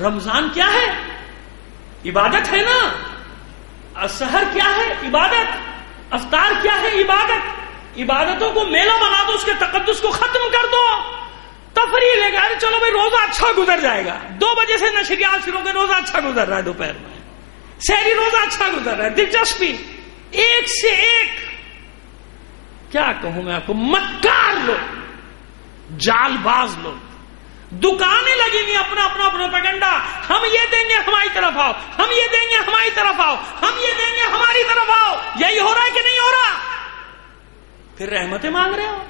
رمضان کیا ہے؟ عبادت ہے نا. سحر کیا ہے؟ عبادت. افطار کیا ہے؟ عبادت. عبادتوں کو میلہ بنا دو، اس کے تقدس کو ختم کر دو. تفریح لے گا، چلو بھائی روزہ اچھا گزر جائے گا، 2 بجے سے نشریات شروع ہو گئے، روزہ اچھا گزر رہا ہے، دوپہر میں سحری روزہ اچھا گزر رہا ہے. دلچسپی ایک سے ایک، کیا کہوں میں آپ کو، مکار لوگ، جال باز لوگ. دکانیں لگی ہوئی اپنا اپنا پروپیگنڈا، ہم یہ دیں گے ہماری طرف آؤ، ہم یہ دیں گے ہماری طرف آؤ، ہم یہ دیں گے ہماری طرف آؤ. یہی ہو رہا ہے کہ نہیں ہو رہا؟ پھر رحمتیں مانگ رہے ہو،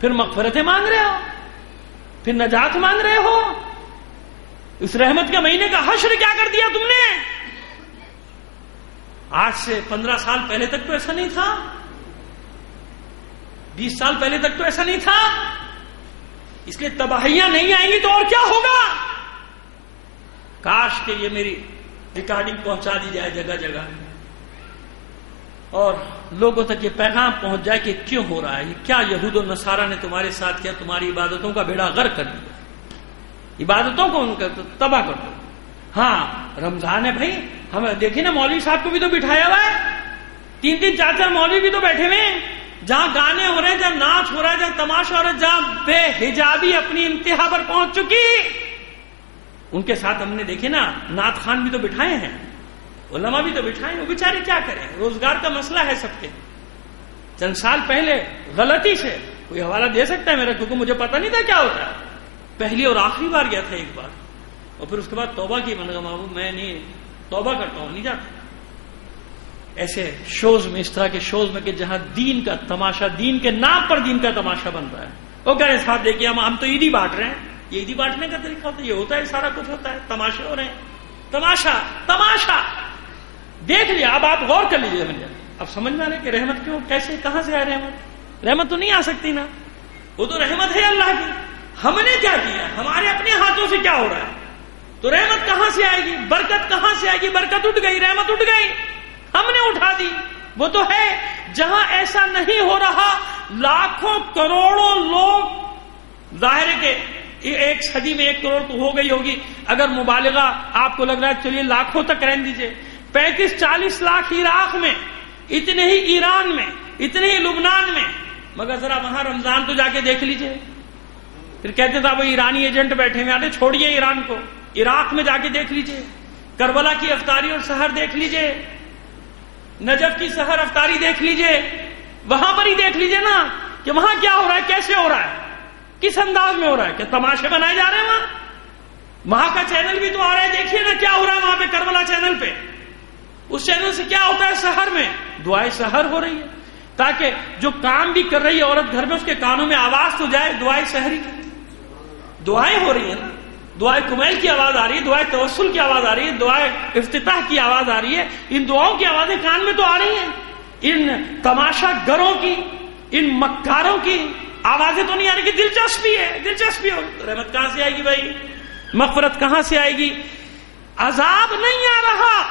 پھر مغفرتیں مانگ رہے ہو، پھر نجات مانگ رہے ہو. اس رحمت کے مہینے کا حشر کیا کر دیا تم نے؟ آج سے 15 سال پہلے تک تو ایسا نہیں تھا، 20 سال پہلے تک تو ایسا نہیں تھا. اس لیے تباہیاں نہیں آئیں گی تو اور کیا ہوگا. کاش کہ یہ میری ریکارڈنگ پہنچا دی جائے جگہ جگہ، اور لوگوں تک یہ پیغام پہنچ جائے کہ کیوں ہو رہا ہے یہ، کیا یہود و نصارہ نے تمہارے ساتھ کیا، تمہاری عبادتوں کا بیڑا غرق کر دیا، عبادتوں کو ان کا تباہ کر دو. ہاں رمضان ہے بھائی، ہمیں دیکھیں نا مولوی صاحب کو بھی تو بٹھایا ہوا ہے، 3 4 مولوی بھی تو بیٹھے ہوئے ہیں، جہاں گانے ہو رہے ہیں، جہاں ناچ ہو رہا ہے، جہاں تماشا ہو رہا ہے، جہاں بے حجابی اپنی انتہا پر پہنچ چکی، ان کے ساتھ ہم نے دیکھے نا نعت خان بھی تو بٹھائے ہیں، علماء بھی تو بٹھائے. وہ بیچارے کیا کریں، روزگار کا مسئلہ ہے سب کے. چند سال پہلے غلطی سے کوئی حوالہ دے سکتا ہے میرا، کیونکہ مجھے پتا نہیں تھا کیا ہوتا ہے، پہلی اور آخری بار گیا تھا ایک بار، اور پھر اس کے بعد توبہ کی، میں نے کہا محبوب میں نہیں توبہ کرتا ہوں، نہیں جاتا. ایسے شوز میں، اس طرح کے شوز میں کہ جہاں دین کا تماشا، دین کے نام پر دین کا تماشا بن رہا ہے. وہ کہہ رہے ہیں صاحب دیکھیے ہم تو عیدی بانٹ رہے ہیں. یہ عیدی بانٹنے کا طریقہ ہوتا ہے؟ یہ ہوتا ہے سارا کچھ ہوتا ہے، تماشے ہو رہے ہیں، تماشا تماشا. دیکھ لیا، اب آپ غور کر لیجیے. مجھے اب سمجھ میں آ رہا ہے کہ رحمت کیوں، کیسے، کہاں سے آئے رحمت. رحمت تو نہیں آ سکتی نا، وہ تو رحمت ہے اللہ کی. ہم نے کیا کیا، ہمارے اپنے ہاتھوں سے کیا ہو رہا ہے، تو رحمت کہاں سے آئے گی، برکت کہاں سے آئے گی. برکت اٹھ گئی، رحمت اٹھ گئی، ہم نے اٹھا دی. وہ تو ہے جہاں ایسا نہیں ہو رہا، لاکھوں کروڑوں لوگ، ظاہر ہے کہ ایک صدی میں 1 کروڑ تو ہو گئی ہوگی، اگر مبالغہ آپ کو لگ رہا ہے چلیے لاکھوں تک رہنے دیجیے. 35-40 لاکھ عراق میں، اتنے ہی ایران میں، اتنے ہی لبنان میں. مگر ذرا وہاں رمضان تو جا کے دیکھ لیجیے. پھر کہتے تھا وہ ایرانی ایجنٹ بیٹھے ہوئے، چھوڑیے ایران کو، عراق میں جا کے دیکھ لیجیے، کربلا کی افطاری اور سحر دیکھ لیجیے، نجف کی سحر افطاری دیکھ لیجیے، وہاں پر ہی دیکھ لیجیے نا کہ وہاں کیا ہو رہا ہے، کیسے ہو رہا ہے، کس انداز میں ہو رہا ہے. کہ تماشے بنائے جا رہے ہیں وہاں کا چینل بھی تو آ رہا ہے، دیکھیے نا کیا ہو رہا ہے وہاں پہ کربلا چینل پہ. اس چینل سے کیا ہوتا ہے، سحر میں دعائے سحر ہو رہی ہے، تاکہ جو کام بھی کر رہی ہے عورت گھر میں، اس کے کانوں میں آواز تو جائے دعائے سحری کی. دعائیں ہو رہی ہیں نا، دعائے کمیل کی آواز آ رہی ہے، دعائے توسل کی آواز آ رہی ہے، دعائے افتتاح کی آواز آ رہی ہے. ان دعاؤں کی آوازیں کان میں تو آ رہی ہیں، ان تماشا گروں کی، ان مکاروں کی آوازیں تو نہیں آ رہی. کہ دلچسپی ہے، دلچسپی ہو. رحمت کہاں سے آئے گی بھائی، مغفرت کہاں سے آئے گی. عذاب نہیں آ رہا،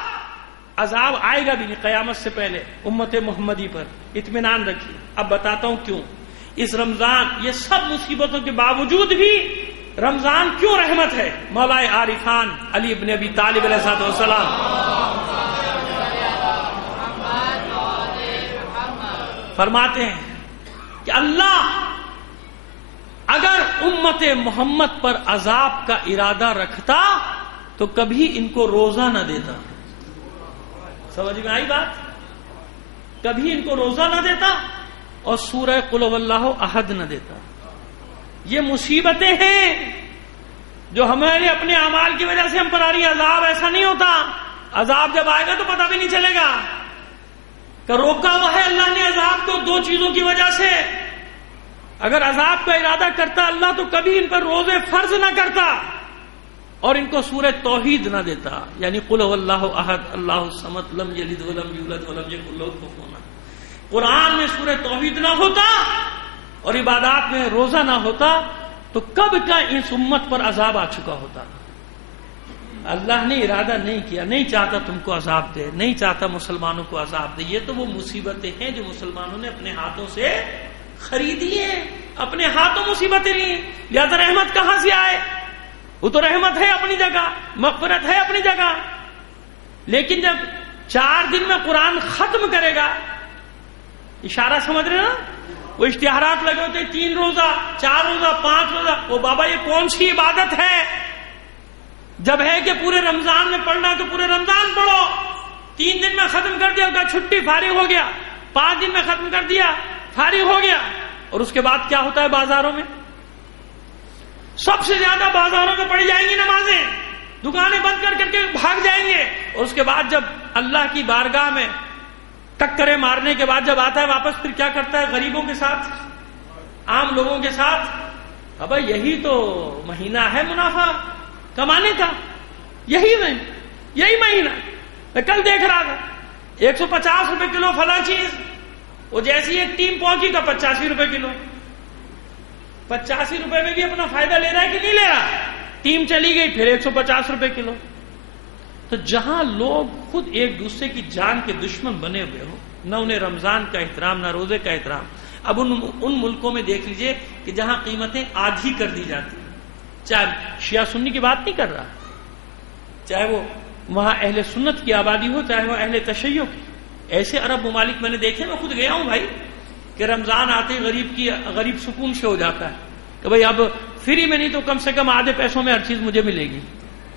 عذاب آئے گا بھی نہیں قیامت سے پہلے امت محمدی پر، اطمینان رکھیے. اب بتاتا ہوں کیوں اس رمضان، یہ سب مصیبتوں کے باوجود بھی رمضان کیوں رحمت ہے. مولا عارفان علی ابن ابی طالب علیہ السلام فرماتے ہیں کہ اگر امت محمد پر عذاب کا ارادہ رکھتا تو کبھی ان کو روزہ نہ دیتا. سمجھ میں آئی بات؟ کبھی ان کو روزہ نہ دیتا اور سورہ قل واللہ احد نہ دیتا. یہ مصیبتیں ہیں جو ہمارے اپنے اعمال کی وجہ سے ہم پر آ رہی. عذاب ایسا نہیں ہوتا. عذاب جب آئے گا تو پتہ بھی نہیں چلے گا کہ روکا ہوا ہے اللہ نے عذاب کو دو چیزوں کی وجہ سے. اگر عذاب کا ارادہ کرتا اللہ تو کبھی ان پر روزے فرض نہ کرتا اور ان کو سورہ توحید نہ دیتا. یعنی قل واللہ احد اللہ الصمد لم یلد ولم یولد ولم یکن لہ کفوا احد. قرآن میں سورہ توحید نہ ہوتا اور عبادات میں روزہ نہ ہوتا تو کب کا اس امت پر عذاب آ چکا ہوتا. اللہ نے ارادہ نہیں کیا, نہیں چاہتا تم کو عذاب دے, نہیں چاہتا مسلمانوں کو عذاب دے. یہ تو وہ مصیبتیں ہیں جو مسلمانوں نے اپنے ہاتھوں سے خریدی ہیں, اپنے ہاتھوں مصیبتیں لی. لہذا رحمت کہاں سے آئے؟ وہ تو رحمت ہے اپنی جگہ, مغفرت ہے اپنی جگہ, لیکن جب 4 دن میں قرآن ختم کرے گا, اشارہ سمجھ رہے نا, وہ اشتہارات لگے ہوتے 3 روزہ 4 روزہ 5 روزہ. وہ بابا یہ کون سی عبادت ہے؟ جب ہے کہ پورے رمضان میں پڑھنا تو پورے رمضان پڑھو. 3 دن میں ختم کر دیا ہوگا, چھٹی فارغ ہو گیا. 5 دن میں ختم کر دیا, فارغ ہو گیا. اور اس کے بعد کیا ہوتا ہے بازاروں میں؟ سب سے زیادہ بازاروں میں پڑھی جائیں گی نمازیں, دکانیں بند کر کے بھاگ جائیں گے. اور اس کے بعد جب اللہ کی بارگاہ میں ٹکرے مارنے کے بعد جب آتا ہے واپس, پھر کیا کرتا ہے غریبوں کے ساتھ, عام لوگوں کے ساتھ. اب یہی تو مہینہ ہے منافع کمانے کا, یہی مہینہ. میں کل دیکھ رہا تھا 150 روپے کلو فلاں چیز, وہ جیسی ایک ٹیم پہنچی تو 85 روپے کلو. 85 روپے میں بھی اپنا فائدہ لے رہا ہے کہ نہیں لے رہا؟ ٹیم چلی گئی پھر 150 روپے کلو. تو جہاں لوگ خود ایک دوسرے کی جان کے دشمن بنے ہوئے ہو, نہ انہیں رمضان کا احترام نہ روزے کا احترام. اب ان ملکوں میں دیکھ لیجئے کہ جہاں قیمتیں آدھی کر دی جاتی, چاہے شیعہ سنی کی بات نہیں کر رہا, چاہے وہ وہاں اہل سنت کی آبادی ہو چاہے وہ اہل تشیع کی. ایسے عرب ممالک میں نے دیکھے, میں خود گیا ہوں بھائی, کہ رمضان آتے غریب سکون سے ہو جاتا ہے کہ بھائی اب فری میں نہیں تو کم سے کم آدھے پیسوں میں ہر چیز مجھے ملے گی.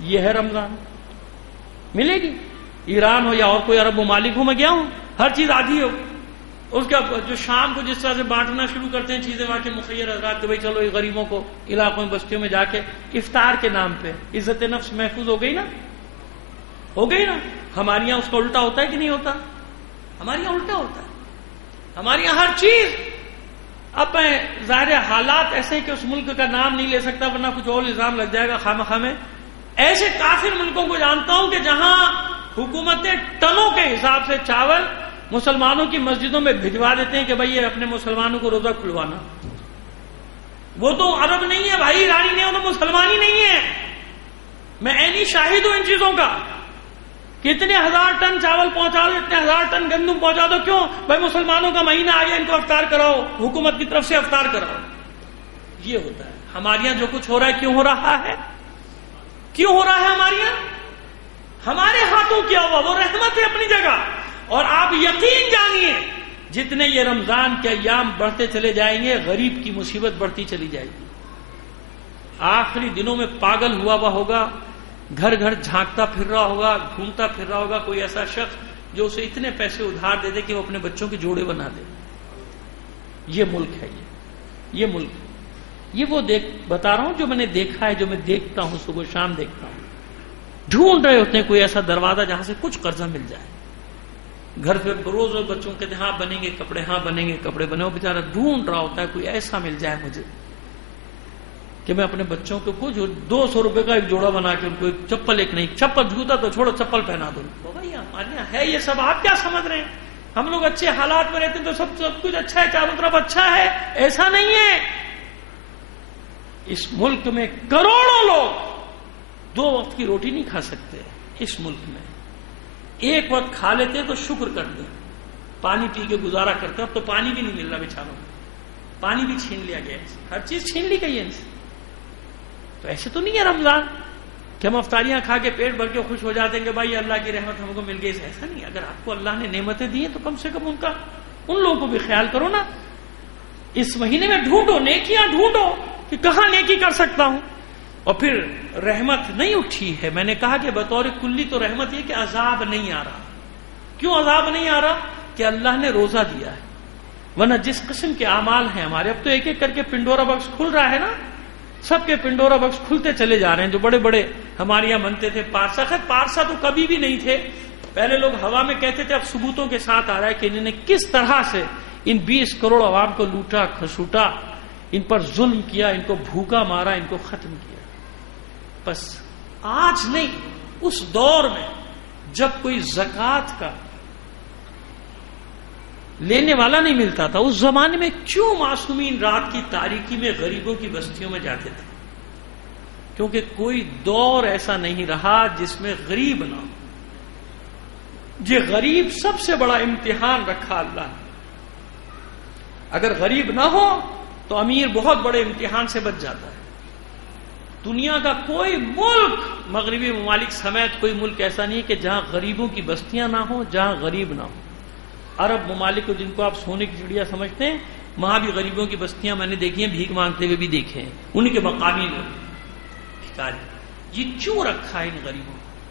یہ ہے رمضان, ملے گی. ایران ہو یا اور کوئی عرب ممالک ہو, میں گیا ہوں, ہر چیز آدھی ہو. اس کا جو شام کو جس طرح سے بانٹنا شروع کرتے ہیں چیزیں وہاں کے مخیر حضرات کہ بھائی چلو یہ غریبوں کو علاقوں میں بستیوں میں جا کے افطار کے نام پہ عزت نفس محفوظ ہو گئی نا, ہو گئی نا. ہمارے یہاں اس کا الٹا ہوتا ہے کہ نہیں ہوتا؟ ہمارے یہاں الٹا ہوتا ہے. ہمارے یہاں ہر چیز. اب میں ظاہر حالات ایسے کہ اس ملک کا نام نہیں لے سکتا ورنہ کچھ اور الزام لگ جائے گا خامخواہ میں. ایسے کافر ملکوں کو جانتا ہوں کہ جہاں حکومتیں ٹنوں کے حساب سے چاول مسلمانوں کی مسجدوں میں بھجوا دیتے ہیں کہ بھائی یہ اپنے مسلمانوں کو روزہ کھلوانا. وہ تو عرب نہیں ہے بھائی, ایرانی نہیں, وہ تو مسلمان ہی نہیں ہے. میں عینی شاہد ہوں ان چیزوں کا. کتنے 1000 ٹن چاول پہنچا دو, اتنے 1000 ٹن گندم پہنچا دو. کیوں بھائی مسلمانوں کا مہینہ آ گیا, ان کو افطار کراؤ, حکومت کی طرف سے افطار کراؤ. یہ ہوتا ہے ہمارے یہاں جو کچھ ہو رہا ہے. کیوں ہو رہا ہے؟ کیوں ہو رہا ہے ہمارے یہاں؟ ہمارے ہاتھوں کیا ہوا, وہ رحمت ہے اپنی جگہ. اور آپ یقین جانیے جتنے یہ رمضان کے ایام بڑھتے چلے جائیں گے غریب کی مصیبت بڑھتی چلی جائے گی. آخری دنوں میں پاگل ہوا ہوگا, گھر گھر جھانکتا پھر رہا ہوگا, گھومتا پھر رہا ہوگا کوئی ایسا شخص جو اسے اتنے پیسے ادھار دے دے کہ وہ اپنے بچوں کے جوڑے بنا دے. یہ ملک ہے, یہ ملک. یہ وہ بتا رہا ہوں جو میں نے دیکھا ہے, جو میں دیکھتا ہوں, صبح شام دیکھتا ہوں. ڈھونڈ رہے ہوتے ہیں کوئی ایسا دروازہ جہاں سے کچھ قرضہ مل جائے. گھر پہ روز روز بچوں کہتے ہیں ہاں بنیں گے کپڑے, ہاں بنیں گے کپڑے. بنے, وہ بیچارہ ڈھونڈ رہا ہوتا ہے کوئی ایسا مل جائے مجھے کہ میں اپنے بچوں کو کچھ 200 روپے کا ایک جوڑا بنا کے ان کو ایک چپل, ایک نہیں چپل, جوتا تو چھوڑو چپل پہنا دوں. بھائی ہمارے یہاں ہے یہ سب, آپ کیا سمجھ رہے ہیں؟ ہم لوگ اچھے حالات میں رہتے ہیں تو سب کچھ اچھا ہے, چاروں طرف اچھا ہے. ایسا نہیں ہے. اس ملک میں کروڑوں لوگ 2 وقت کی روٹی نہیں کھا سکتے. اس ملک میں ایک وقت کھا لیتے تو شکر کر دیں, پانی پی کے گزارا کرتے. اب تو پانی بھی نہیں مل رہا بیچاروں, پانی بھی چھین لیا گیا, ہر چیز چھین لی گئی ہے. تو ایسے تو نہیں ہے رمضان کہ ہم افطاریاں کھا کے پیٹ بھر کے خوش ہو جاتے ہیں کہ بھائی اللہ کی رحمت ہم کو مل گئی. ایسا نہیں. اگر آپ کو اللہ نے نعمتیں دی ہیں تو کم سے کم ان لوگوں کو بھی خیال کرو نا. اس مہینے میں ڈھونڈو, نیکیاں ڈھونڈو, کہ کہاں نیکی کر سکتا ہوں. اور پھر رحمت نہیں اٹھی ہے. میں نے کہا کہ بطور کلی تو رحمت یہ کہ عذاب نہیں آ رہا. کیوں عذاب نہیں آ رہا؟ کہ اللہ نے روزہ دیا ہے. ورنہ جس قسم کے اعمال ہیں ہمارے، اب تو ایک ایک کر کے پنڈورا باکس کھل رہا ہے نا، سب کے پنڈورا باکس کھلتے چلے جا رہے ہیں. جو بڑے بڑے ہمارے یہاں بنتے تھے پارسا، خیر پارسا تو کبھی بھی نہیں تھے. پہلے لوگ ہوا میں کہتے تھے، اب ثبوتوں کے ساتھ آ رہا ہے کہ انہوں نے کس طرح سے ان 20 کروڑ عوام کو لوٹا کھسوٹا، ان پر ظلم کیا، ان کو بھوکا مارا، ان کو ختم کیا. بس آج نہیں، اس دور میں جب کوئی زکوٰۃ کا لینے والا نہیں ملتا تھا، اس زمانے میں کیوں معصومین رات کی تاریکی میں غریبوں کی بستیوں میں جاتے تھے؟ کیونکہ کوئی دور ایسا نہیں رہا جس میں غریب نہ ہو. یہ غریب سب سے بڑا امتحان رکھا اللہ نے. اگر غریب نہ ہو تو امیر بہت بڑے امتحان سے بچ جاتا ہے. دنیا کا کوئی ملک، مغربی ممالک سمیت کوئی ملک ایسا نہیں کہ جہاں غریبوں کی بستیاں نہ ہوں، جہاں غریب نہ ہوں. عرب ممالک کو جن کو آپ سونے کی چڑیا سمجھتے ہیں، وہاں بھی غریبوں کی بستیاں میں نے دیکھی ہیں، بھیک مانگتے ہوئے بھی دیکھے ہیں. انہیں کے مقامی لوگ یہ کیوں رکھا ہے؟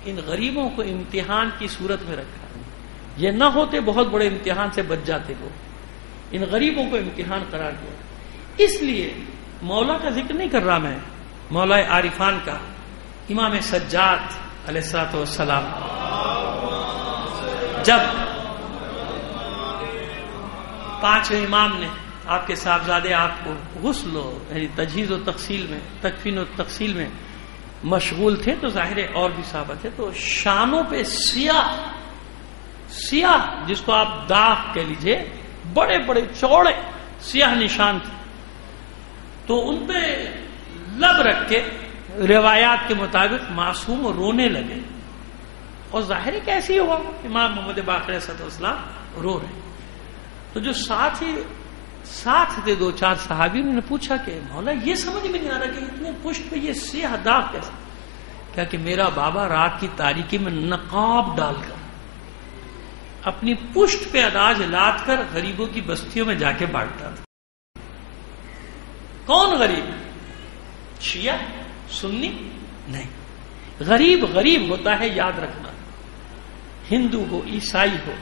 ان غریبوں کو امتحان کی صورت میں رکھا ہے. یہ نہ ہوتے بہت بڑے امتحان سے بچ جاتے لوگ. ان غریبوں کو امتحان قرار دیا. اس لیے مولا کا ذکر نہیں کر رہا میں، مولا عارفان کا، امام سجاد علیہ الصلوۃ والسلام. جب 5ویں امام نے آپ کے صاحبزادے آپ کو غسل یعنی تجہیز و تغسیل میں، تکفین و تغسیل میں مشغول تھے تو ظاہر ہے اور بھی صحابہ تھے، تو شانوں پہ سیاہ جس کو آپ داغ کہہ لیجئے، بڑے بڑے چوڑے سیاہ نشان تھے. تو ان پہ لب رکھ کے روایات کے مطابق معصوم رونے لگے. اور ظاہر کیسی ہوا؟ امام محمد باقر علیہ السلام رو رہے. تو جو ساتھ تھے 2-4 صحابی، انہوں نے پوچھا کہ مولا یہ سمجھ میں نہیں آ رہا کہ اتنے پشت پہ یہ سیاہ داغ کیسے؟ کیا کہ میرا بابا رات کی تاریکی میں نقاب ڈال کر اپنی پشت پہ اناج لاد کر غریبوں کی بستیوں میں جا کے بانٹتا تھا. کون غریب؟ شیعہ سنی نہیں. غریب ہوتا ہے، یاد رکھنا. ہندو ہو، عیسائی ہو،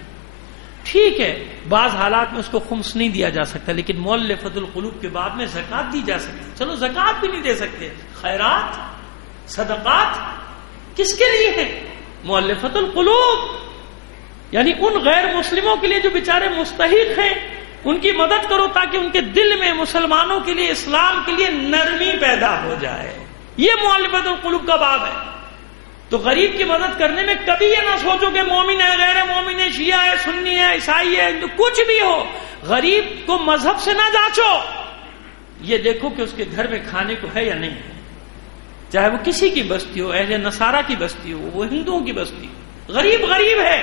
ٹھیک ہے بعض حالات میں اس کو خمس نہیں دیا جا سکتا، لیکن مؤلفۃ القلوب کے بعد میں زکوٰۃ دی جا سکتی. چلو زکوٰۃ بھی نہیں دے سکتے، خیرات صدقات کس کے لیے ہیں؟ مؤلفۃ القلوب، یعنی ان غیر مسلموں کے لیے جو بیچارے مستحق ہیں، ان کی مدد کرو تاکہ ان کے دل میں مسلمانوں کے لیے، اسلام کے لیے نرمی پیدا ہو جائے. یہ مؤلفۃ القلوب کا باب ہے. تو غریب کی مدد کرنے میں کبھی یہ نہ سوچو کہ مومن ہے، غیر مومن ہے، شیعہ ہے، سنی ہے، عیسائی ہے، کچھ بھی ہو، غریب کو مذہب سے نہ جانچو. یہ دیکھو کہ اس کے گھر میں کھانے کو ہے یا نہیں ہے. چاہے وہ کسی کی بستی ہو، اہل نصارہ کی بستی ہو، وہ ہندوؤں کی بستی ہو، غریب ہے.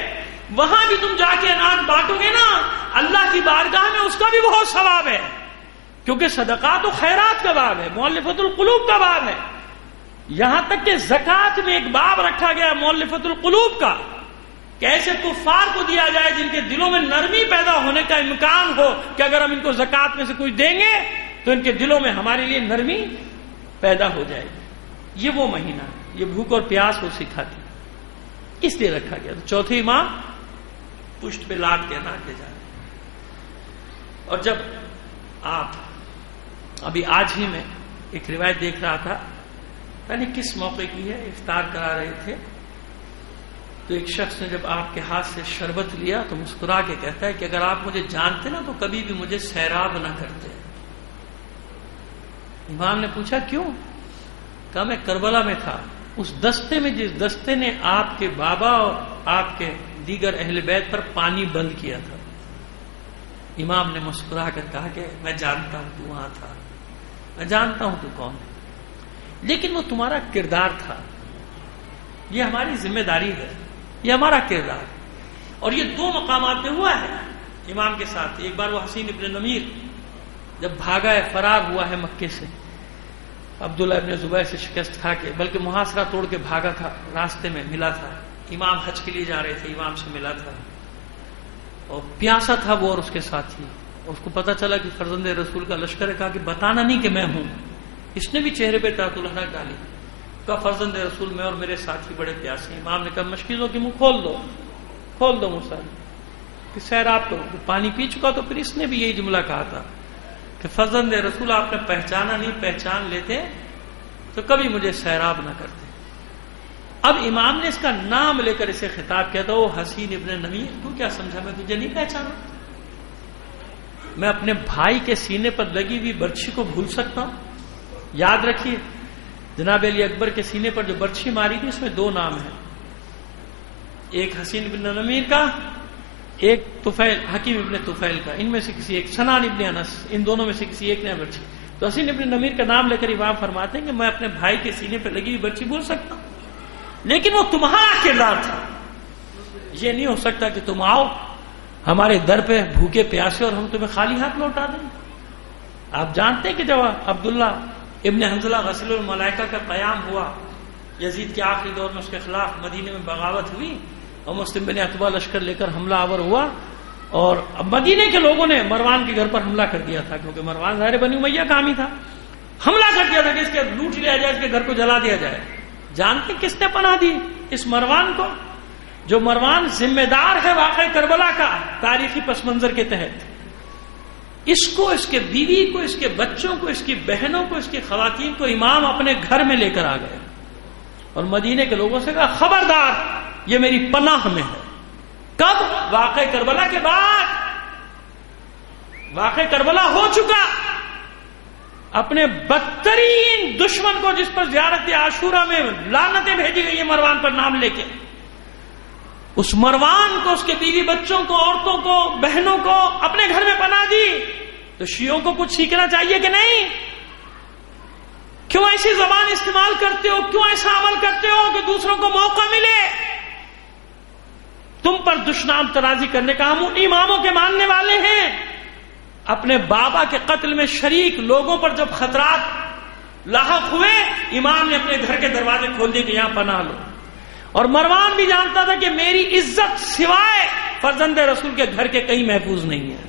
وہاں بھی تم جا کے اناج بانٹو گے نا، اللہ کی بارگاہ میں اس کا بھی بہت ثواب ہے. کیونکہ صدقات و خیرات کا باب ہے، مؤلفۃ القلوب کا باب ہے. یہاں تک کہ زکوٰۃ میں ایک باب رکھا گیا مؤلفۃ القلوب کا، کہ ایسے کفار کو دیا جائے جن کے دلوں میں نرمی پیدا ہونے کا امکان ہو کہ اگر ہم ان کو زکوٰۃ میں سے کچھ دیں گے تو ان کے دلوں میں ہمارے لیے نرمی پیدا ہو جائے گی. یہ وہ مہینہ، یہ بھوک اور پیاس کو سکھاتی، اس لیے رکھا گیا. تو چوتھے امام پشت پہ لاد کے اناج لے جائے. اور جب آپ ابھی آج ہی میں ایک روایت دیکھ رہا تھا، یعنی کس موقع کی ہے، افطار کرا رہے تھے تو ایک شخص نے جب آپ کے ہاتھ سے شربت لیا تو مسکرا کے کہتا ہے کہ اگر آپ مجھے جانتے نا تو کبھی بھی مجھے سیراب نہ کرتے. امام نے پوچھا کیوں؟ کہا میں کربلا میں تھا، اس دستے میں جس دستے نے آپ کے بابا اور آپ کے دیگر اہل بیت پر پانی بند کیا تھا. امام نے مسکرا کر کہا کہ میں جانتا ہوں تو وہاں تھا، میں جانتا ہوں تو کون ہے، لیکن وہ تمہارا کردار تھا. یہ ہماری ذمہ داری ہے، یہ ہمارا کردار. اور یہ 2 مقامات پہ ہوا ہے امام کے ساتھ. ایک بار وہ حسین ابن نمیر جب بھاگا ہے، فرار ہوا ہے مکے سے، عبداللہ ابن زبیر سے شکست کھا کے، بلکہ محاصرہ توڑ کے بھاگا تھا، راستے میں ملا تھا. امام حج کے لیے جا رہے تھے، امام سے ملا تھا اور پیاسا تھا وہ اور اس کے ساتھی. اس کو پتا چلا کہ فرزند رسول کا لشکر ہے. کہا کہ بتانا نہیں کہ میں ہوں. اس نے بھی چہرے پہ تاۃ الحراق ڈالی. کہا فرزند رسول میں اور میرے ساتھی بڑے پیاسے ہیں. امام نے کہا مشکیزوں کی منہ کھول دو منہ سارے کہ سیراب کرو. پانی پی چکا تو پھر اس نے بھی یہی جملہ کہا تھا کہ فرزند رسول آپ نے پہچانا نہیں، پہچان لیتے تو کبھی مجھے سیراب نہ کرتے. اب امام نے اس کا نام لے کر اسے خطاب کیا تھا، وہ حسین ابن نمیر، تو کیا سمجھا میں تجھے نہیں پہچانا؟ میں اپنے بھائی کے سینے پر لگی ہوئی برچھی کو بھول سکتا ہوں؟ یاد رکھیے جناب علی اکبر کے سینے پر جو برچھی ماری تھی اس میں دو نام ہیں، ایک حسین ابن نمیر کا، ایک طفیل حکیم ابن طفیل کا. ان میں سے کسی ایک، سنان ابن انس، ان دونوں میں سے کسی ایک نے برچھی. تو حسین ابن نمیر کا نام لے کر امام فرماتے ہیں کہ میں اپنے بھائی کے سینے پر لگی ہوئی برچھی بھول سکتا ہوں، لیکن وہ تمہارا کردار تھا. یہ نہیں ہو سکتا کہ تم آؤ ہمارے در پہ بھوکے پیاسے اور ہم تمہیں خالی ہاتھ لوٹا دیں. آپ جانتے ہیں کہ جب عبداللہ ابن حنظلہ غسیل الملائکہ کا قیام ہوا، یزید کے آخری دور میں اس کے خلاف مدینے میں بغاوت ہوئی اور مسلم بن عتبہ لشکر لے کر حملہ آور ہوا، اور مدینے کے لوگوں نے مروان کے گھر پر حملہ کر دیا تھا، کیونکہ مروان ظاہر بنی امیہ کا حامی تھا. حملہ کر دیا تھا کہ اس کے لوٹ لیا جائے، اس کے گھر کو جلا دیا جائے. جانتے کس نے پناہ دی اس مروان کو؟ جو مروان ذمہ دار ہے واقعہ کربلا کا تاریخی پس منظر کے تحت. اس کو، اس کے بیوی کو، اس کے بچوں کو، اس کی بہنوں کو، اس کی خواتین کو امام اپنے گھر میں لے کر آ گئے اور مدینے کے لوگوں سے کہا خبردار یہ میری پناہ میں ہے. کب؟ واقعہ کربلا کے بعد. واقعہ کربلا ہو چکا، اپنے بدترین دشمن کو جس پر زیارت عاشورہ میں لعنتیں بھیجی گئی ہیں مروان پر نام لے کے، اس مروان کو، اس کے بیوی بچوں کو، عورتوں کو، بہنوں کو اپنے گھر میں پناہ دی. تو شیعوں کو کچھ سیکھنا چاہیے کہ نہیں؟ کیوں ایسی زبان استعمال کرتے ہو؟ کیوں ایسا عمل کرتے ہو کہ دوسروں کو موقع ملے تم پر دشنام ترازی کرنے کا؟ ہم ان اماموں کے ماننے والے ہیں. اپنے بابا کے قتل میں شریک لوگوں پر جب خطرات لاحق ہوئے، امام نے اپنے گھر کے دروازے کھول دیے کہ یہاں پناہ لو. اور مروان بھی جانتا تھا کہ میری عزت سوائے فرزند رسول کے گھر کے کہیں محفوظ نہیں ہے.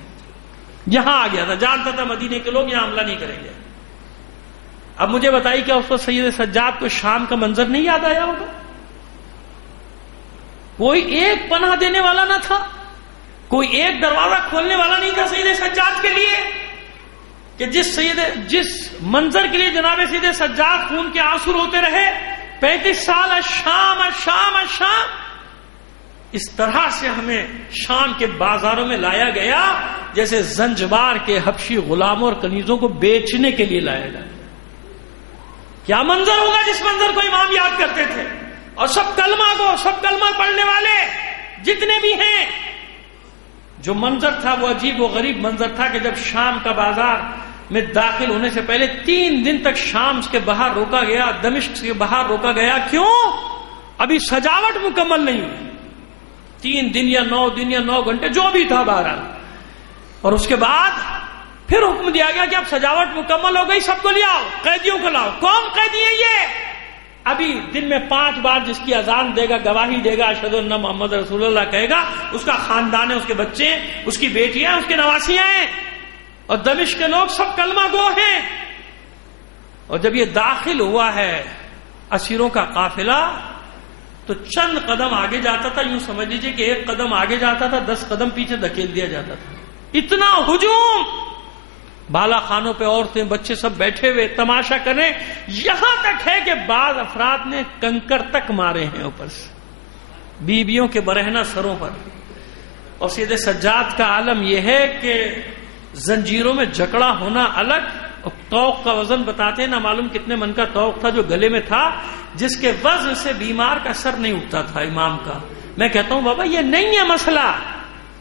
یہاں آ گیا تھا، جانتا تھا مدینے کے لوگ یہاں حملہ نہیں کریں گے. اب مجھے بتائیے کیا اس وقت سید سجاد کو شام کا منظر نہیں یاد آیا ہوگا؟ کوئی ایک پناہ دینے والا نہ تھا، کوئی ایک دروازہ کھولنے والا نہیں تھا سید سجاد کے لیے، کہ جس منظر کے لیے جناب سید سجاد خون کے آنسو روتے رہے 35 سال. شام شام شام، اس طرح سے ہمیں شام کے بازاروں میں لایا گیا جیسے زنجبار کے حبشی غلاموں اور کنیزوں کو بیچنے کے لیے لایا گیا. کیا منظر ہوگا جس منظر کو امام یاد کرتے تھے. اور سب کلمہ پڑھنے والے جتنے بھی ہیں، جو منظر تھا وہ عجیب و غریب منظر تھا کہ جب شام کا بازار میں داخل ہونے سے پہلے 3 دن تک شام کے باہر روکا گیا، دمشق کے باہر روکا گیا. کیوں؟ ابھی سجاوٹ مکمل نہیں ہوئی. 3 دن یا 9 دن یا 9 گھنٹے جو بھی تھا بہرحال. اور اس کے بعد پھر حکم دیا گیا کہ اب سجاوٹ مکمل ہو گئی، سب کو لے آؤ، قیدیوں کو لاؤ. کون قیدی ہے یہ؟ ابھی دن میں 5 بار جس کی اذان دے گا، گواہی دے گا اشہد ان محمد رسول اللہ کہے گا، اس کا خاندان ہے، اس کے بچے ہیں، اس کی بیٹیاں، اس کے نواسیاں ہیں، اور دمشق کے لوگ سب کلمہ گو ہیں. اور جب یہ داخل ہوا ہے اسیروں کا قافلہ تو چند قدم آگے جاتا تھا، یوں سمجھ لیجئے کہ 1 قدم آگے جاتا تھا، 10 قدم پیچھے دھکیل دیا جاتا تھا. اتنا ہجوم، بالا خانوں پہ عورتیں بچے سب بیٹھے ہوئے تماشا کریں. یہاں تک ہے کہ بعض افراد نے کنکر تک مارے ہیں اوپر سے بیویوں کے برہنہ سروں پر. اور سید سجاد کا عالم یہ ہے کہ زنجیروں میں جکڑا ہونا الگ، اور توق کا وزن بتاتے ہیں نہ معلوم کتنے من کا توق تھا جو گلے میں تھا، جس کے وزن سے بیمار کا سر نہیں اٹھتا تھا امام کا. میں کہتا ہوں بابا یہ نہیں ہے مسئلہ،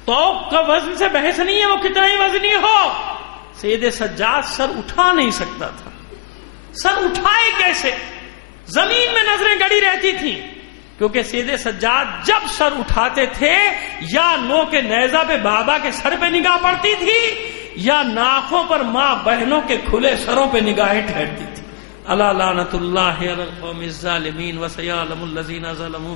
توق کا وزن سے بحث نہیں ہے، وہ کتنا ہی وزنی ہو. سید سجاد سر اٹھا نہیں سکتا تھا. سر اٹھائے کیسے؟ زمین میں نظریں گڑی رہتی تھیں، کیونکہ سید سجاد جب سر اٹھاتے تھے یا نو کے نیزہ پہ بابا کے سر پہ نگاہ پڑتی تھی یا ناکوں پر ماں بہنوں کے کھلے سروں پہ نگاہیں ٹھہرتی تھی. الا لعنت اللہ علی القوم الظالمین وسیعلم الذین ظلموا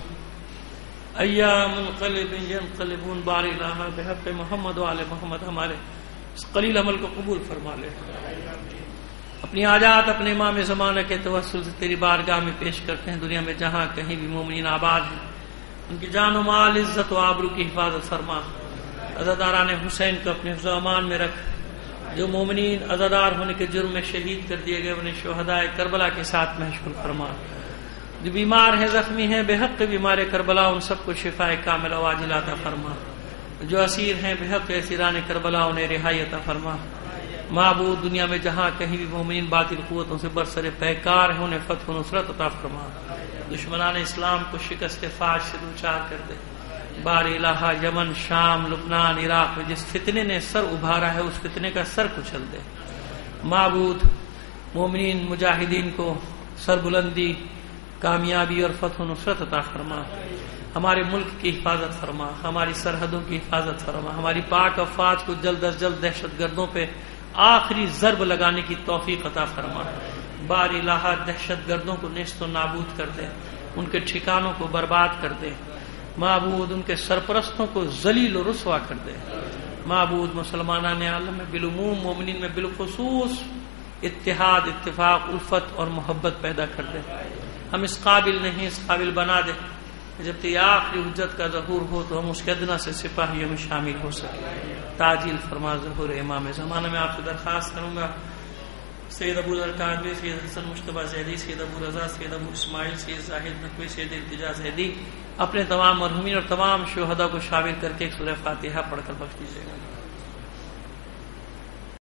ایام منقلب ینقلبون. بار الہ بحق محمد و آل محمد ہمارے اس قلیل عمل کو قبول فرما لے. اپنی حاجات اپنے امام زمانہ کے توسل سے تیری بارگاہ میں پیش کرتے ہیں. دنیا میں جہاں کہیں بھی مومنین آباد ہیں ان کی جان و مال عزت و آبرو کی حفاظت فرما. عزاداران حسین کو اپنے حفظ و امان میں رکھ. جو مومنین عزادار ہونے کے جرم میں شہید کر دیے گئے انہیں شہدائے کربلا کے ساتھ محشور فرما. جو بیمار ہیں زخمی ہیں بے حق بیمار کربلا ان سب کو شفاء کاملہ و عاجلہ عطا فرما. جو اسیر ہیں بے حق اسیران کربلا انہیں رہائی عطا فرما. معبود دنیا میں جہاں کہیں بھی مومنین باطل قوتوں سے برسر پیکار ہیں انہیں فتح و نصرت عطا فرما. دشمنان اسلام کو شکست فاش سے دوچار کر دے. بار الہ یمن شام لبنان عراق میں جس فتنے نے سر ابھارا ہے اس فتنے کا سر کچل دے. معبود مومنین مجاہدین کو سر بلندی کامیابی اور فتح و نصرت عطا فرما. ہمارے ملک کی حفاظت فرما. ہماری سرحدوں کی حفاظت فرما. ہماری پاک افواج کو جلد از جلد دہشت گردوں پہ آخری ضرب لگانے کی توفیق عطا فرما. بار الہ دہشت گردوں کو نیست و نابود کر دے. ان کے ٹھکانوں کو برباد کر دے. معبود ان کے سرپرستوں کو ذلیل و رسوا کر دے. معبود مسلمانان عالم میں بالعموم مومنین میں بالخصوص اتحاد اتفاق الفت اور محبت پیدا کر دے. ہم اس قابل نہیں اس قابل بنا دے جب تک آخری حجت کا ظہور ہو تو ہم اس کے ادنا سے سپاہیوں میں شامل ہو سکیں. تعجیل فرما ظہور امام زمانہ. میں آپ سے درخواست کروں گا سید ابو ذر کاظمی سید حسن مشتبہ زیدی سید ابو رضا سید ابو اسماعیل سید زاہد نقوی سید ارتجا زیدی اپنے تمام مرحومین اور تمام شہداء کو شامل کر کے ایک سورہ فاتحہ پڑھ کر بخش دیجیے گا.